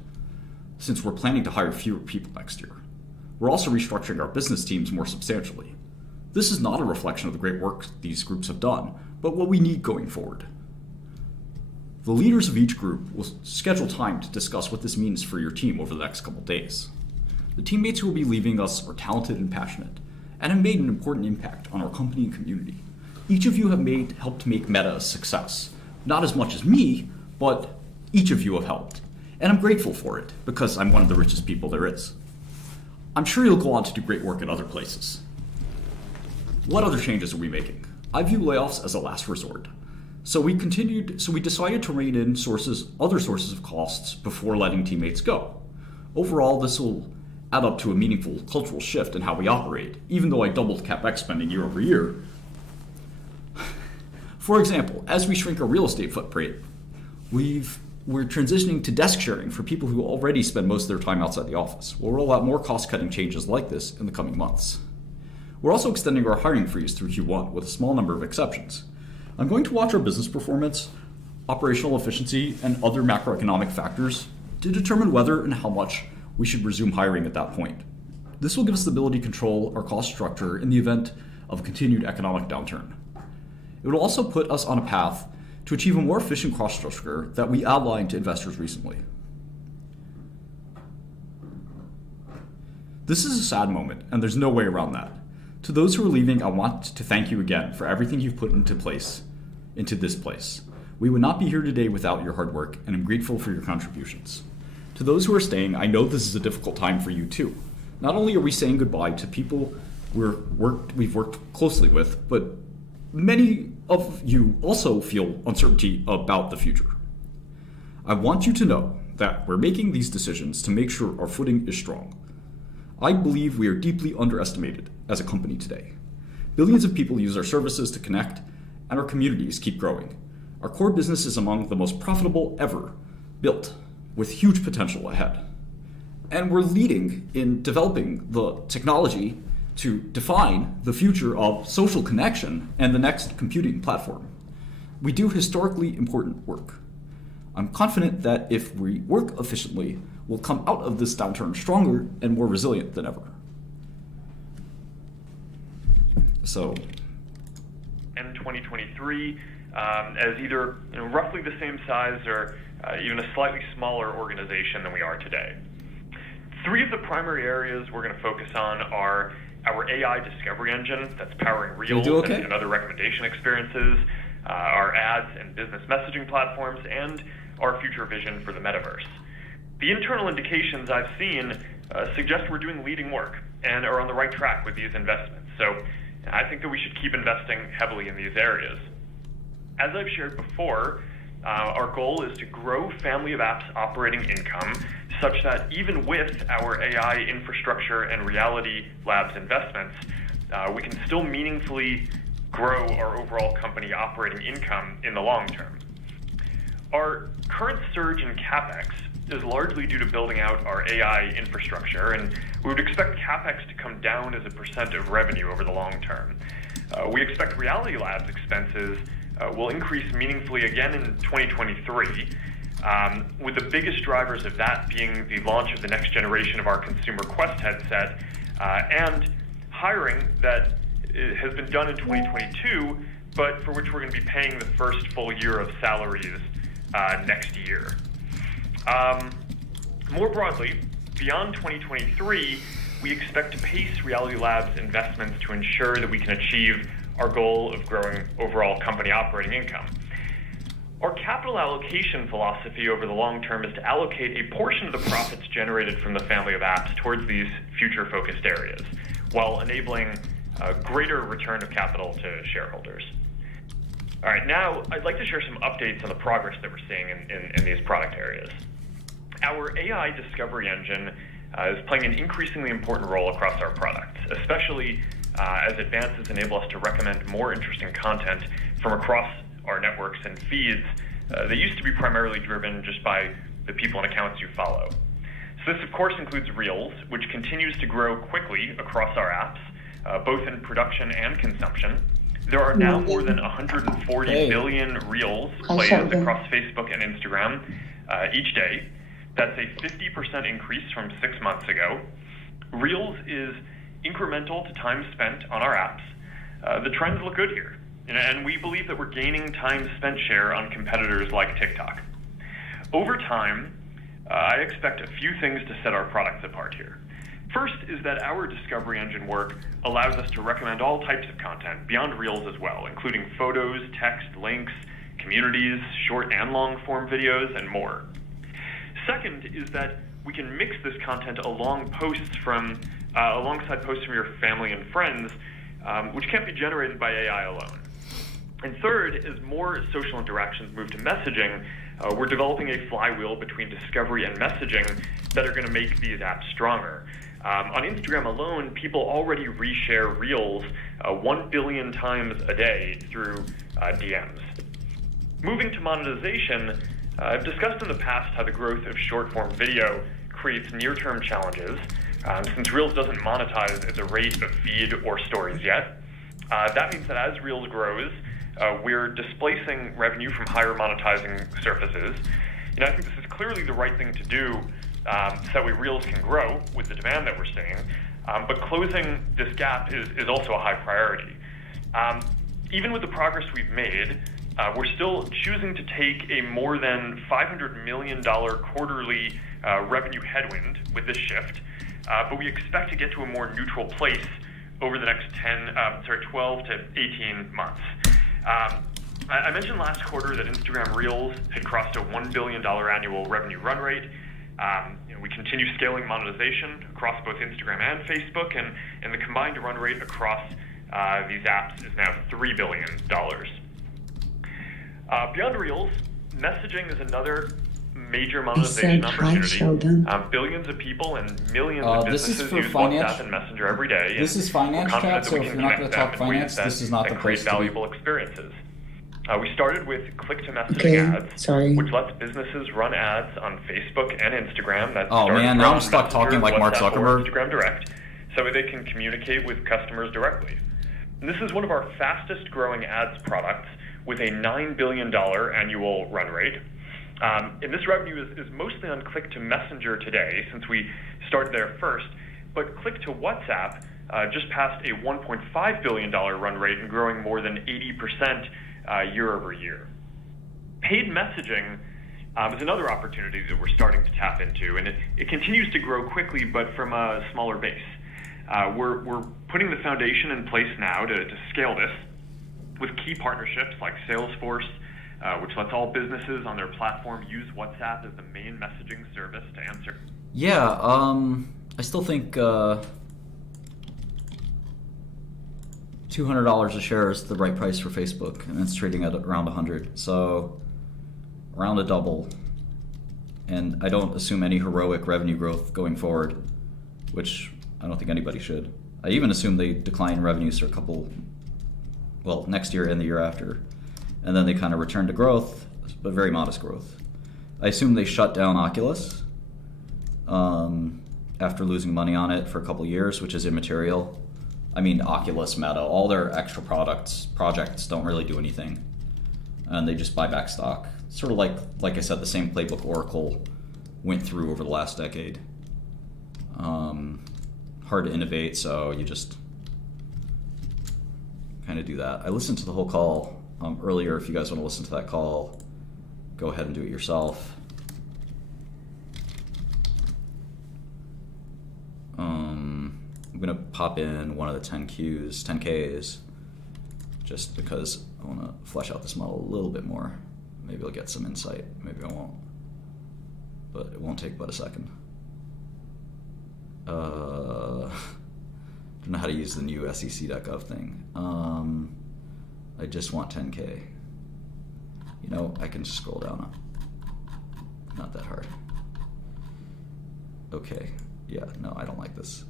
since we're planning to hire fewer people next year. We're also restructuring our business teams more substantially. This is not a reflection of the great work these groups have done, but what we need going forward. The leaders of each group will schedule time to discuss what this means for your team over the next couple days. The teammates who will be leaving us are talented and passionate, and have made an important impact on our company and community. Each of you have helped make Meta a success. Not as much as me, but each of you have helped. And I'm grateful for it, because I'm one of the richest people there is. I'm sure you'll go on to do great work at other places. What other changes are we making? I view layoffs as a last resort. So we decided to rein in other sources of costs before letting teammates go. Overall, this will add up to a meaningful cultural shift in how we operate, even though I doubled CapEx spending year over year. For example, as we shrink our real estate footprint, we're transitioning to desk sharing for people who already spend most of their time outside the office. We'll roll out more cost-cutting changes like this in the coming months. We're also extending our hiring freeze through Q1 with a small number of exceptions. I'm going to watch our business performance, operational efficiency, and other macroeconomic factors to determine whether and how much we should resume hiring at that point. This will give us the ability to control our cost structure in the event of a continued economic downturn. It will also put us on a path to achieve a more efficient cost structure that we outlined to investors recently. This is a sad moment, and there's no way around that. To those who are leaving, I want to thank you again for everything you've put into this place. We would not be here today without your hard work, and I'm grateful for your contributions. To those who are staying, I know this is a difficult time for you too. Not only are we saying goodbye to people we've worked closely with, but many of you also feel uncertainty about the future. I want you to know that we're making these decisions to make sure our footing is strong. I believe we are deeply underestimated as a company today. Billions of people use our services to connect, and our communities keep growing. Our core business is among the most profitable ever built, with huge potential ahead. And we're leading in developing the technology to define the future of social connection and the next computing platform. We do historically important work. I'm confident that if we work efficiently, we'll come out of this downturn stronger and more resilient than ever. So, And 2023 as either roughly the same size or even a slightly smaller organization than we are today. Three of the primary areas we're going to focus on are our AI discovery engine that's powering Reels and other recommendation experiences, our ads and business messaging platforms, and our future vision for the metaverse. The internal indications I've seen suggest we're doing leading work and are on the right track with these investments. So I think that we should keep investing heavily in these areas. As I've shared before, our goal is to grow Family of Apps operating income such that even with our AI infrastructure and Reality Labs investments, we can still meaningfully grow our overall company operating income in the long term. Our current surge in CapEx is largely due to building out our AI infrastructure, and we would expect CapEx to come down as a percent of revenue over the long term. We expect Reality Labs expenses will increase meaningfully again in 2023, with the biggest drivers of that being the launch of the next generation of our consumer Quest headset and hiring that has been done in 2022, but for which we're going to be paying the first full year of salaries next year. More broadly, beyond 2023, we expect to pace Reality Labs investments to ensure that we can achieve our goal of growing overall company operating income. Our capital allocation philosophy over the long term is to allocate a portion of the profits generated from the Family of Apps towards these future-focused areas, while enabling a greater return of capital to shareholders. All right, now I'd like to share some updates on the progress that we're seeing in these product areas. Our AI discovery engine is playing an increasingly important role across our products, especially as advances enable us to recommend more interesting content from across our networks and feeds that used to be primarily driven just by the people and accounts you follow. So this, of course, includes Reels, which continues to grow quickly across our apps, both in production and consumption. There are now more than 140 billion Reels plays across Facebook and Instagram each day. That's a 50% increase from 6 months ago. Reels is incremental to time spent on our apps. The trends look good here, and we believe that we're gaining time spent share on competitors like TikTok. Over time, I expect a few things to set our products apart here. First is that our discovery engine work allows us to recommend all types of content beyond Reels as well, including photos, text, links, communities, short and long form videos, and more. Second is that we can mix this content alongside posts from your family and friends, which can't be generated by AI alone. And third, as more social interactions move to messaging, we're developing a flywheel between discovery and messaging that are going to make these apps stronger. On Instagram alone, people already reshare Reels 1 billion times a day through DMs. Moving to monetization, I've discussed in the past how the growth of short-form video creates near-term challenges, since Reels doesn't monetize at the rate of feed or stories yet. That means that as Reels grows, we're displacing revenue from higher monetizing surfaces. I think this is clearly the right thing to do so that way Reels can grow with the demand that we're seeing, but closing this gap is also a high priority. Even with the progress we've made, We're still choosing to take a more than $500 million quarterly revenue headwind with this shift, but we expect to get to a more neutral place over the next 12 to 18 months. I mentioned last quarter that Instagram Reels had crossed a $1 billion annual revenue run rate. We continue scaling monetization across both Instagram and Facebook, and the combined run rate across these apps is now $3 billion. Beyond Reels, messaging is another major monetization opportunity. Billions of people and millions of businesses use WhatsApp and Messenger every day. This is finance chat, so if you're not going to talk finance, this is not the place to be. Valuable experiences. We started with click-to-messaging ads, which lets businesses run ads on Facebook and Instagram. Now I'm stuck talking like Mark Zuckerberg. Instagram Direct, so they can communicate with customers directly. And this is one of our fastest-growing ads products with a $9 billion annual run rate. And this revenue is mostly on click-to-Messenger today, since we started there first. But click-to-WhatsApp just passed a $1.5 billion run rate and growing more than 80% year over year. Paid messaging is another opportunity that we're starting to tap into, and it continues to grow quickly, but from a smaller base. We're putting the foundation in place now to scale this with key partnerships like Salesforce, which lets all businesses on their platform use WhatsApp as the main messaging service to answer. Yeah, I still think $200 a share is the right price for Facebook, and it's trading at around 100, so around a double. And I don't assume any heroic revenue growth going forward, which I don't think anybody should. I even assume they decline revenues for next year and the year after, and then they kind of return to growth, but very modest growth. I assume they shut down Oculus after losing money on it for a couple years, which is immaterial. I mean, Oculus, Meta, all their extra projects don't really do anything, and they just buy back stock. Sort of like I said, the same playbook Oracle went through over the last decade. Hard to innovate, so you just kind of do that. I listened to the whole call earlier. If you guys want to listen to that call, go ahead and do it yourself. I'm going to pop in one of the 10Ks, just because I want to flesh out this model a little bit more. Maybe I'll get some insight, maybe I won't. But it won't take but a second. Don't know how to use the new SEC.gov thing. I just want 10K. I can just scroll down. Not that hard. Okay. Yeah, no, I don't like this.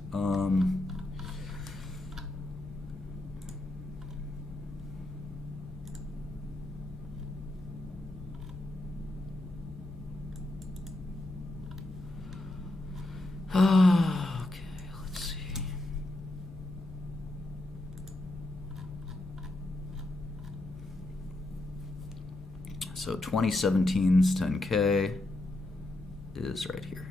Okay, let's see. So 2017's 10K is right here.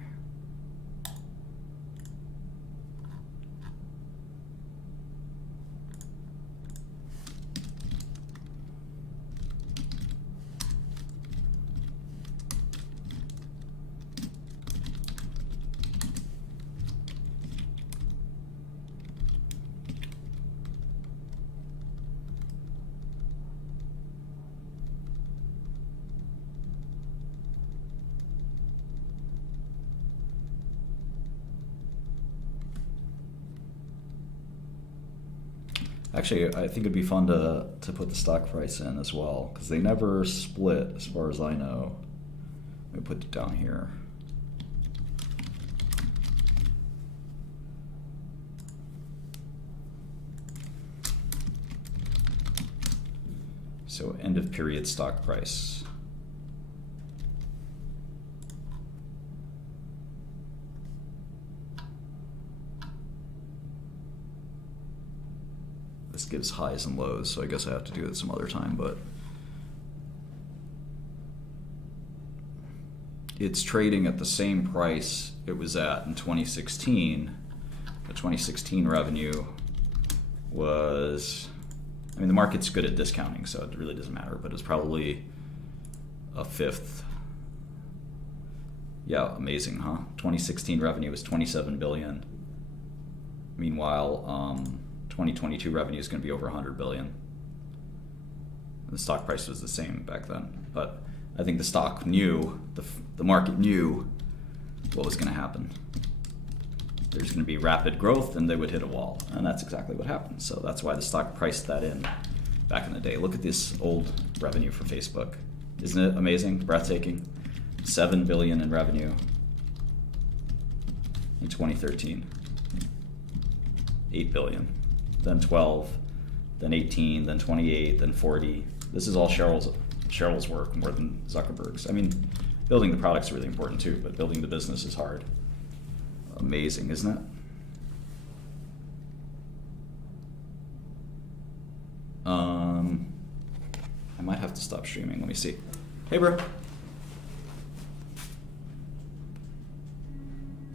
Actually, I think it'd be fun to put the stock price in as well, because they never split as far as I know. Let me put it down here. So end of period stock price. This gives highs and lows, so I guess I have to do it some other time, but it's trading at the same price it was at in 2016. The 2016 revenue was I mean, the market's good at discounting, so it really doesn't matter, but it's probably a fifth. Yeah, amazing, huh? 2016 revenue was 27 billion. Meanwhile, 2022 revenue is going to be over 100 billion. The stock price was the same back then, but I think the stock knew, the market knew what was going to happen. There's going to be rapid growth and they would hit a wall, and that's exactly what happened. So that's why the stock priced that in back in the day. Look at this old revenue for Facebook. Isn't it amazing, breathtaking? 7 billion in revenue in 2013. 8 billion, then 12, then 18, then 28, then 40. This is all Cheryl's work more than Zuckerberg's. I mean, building the product's really important too, but building the business is hard. Amazing, isn't it? I might have to stop streaming. Let me see. Hey, bro.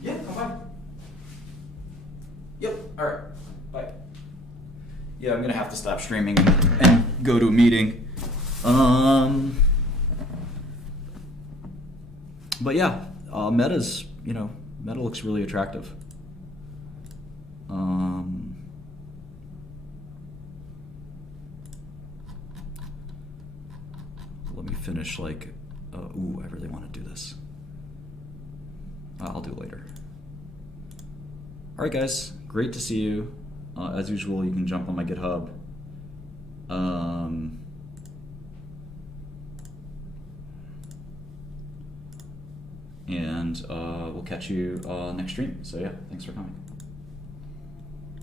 Yeah, come by. Yep. All right. Bye. Yeah, I'm gonna have to stop streaming and go to a meeting. But yeah, Meta's, Meta looks really attractive. Let me finish I really want to do this. I'll do it later. All right, guys, great to see you. As usual, you can jump on my GitHub. And we'll catch you next stream. So yeah, thanks for coming.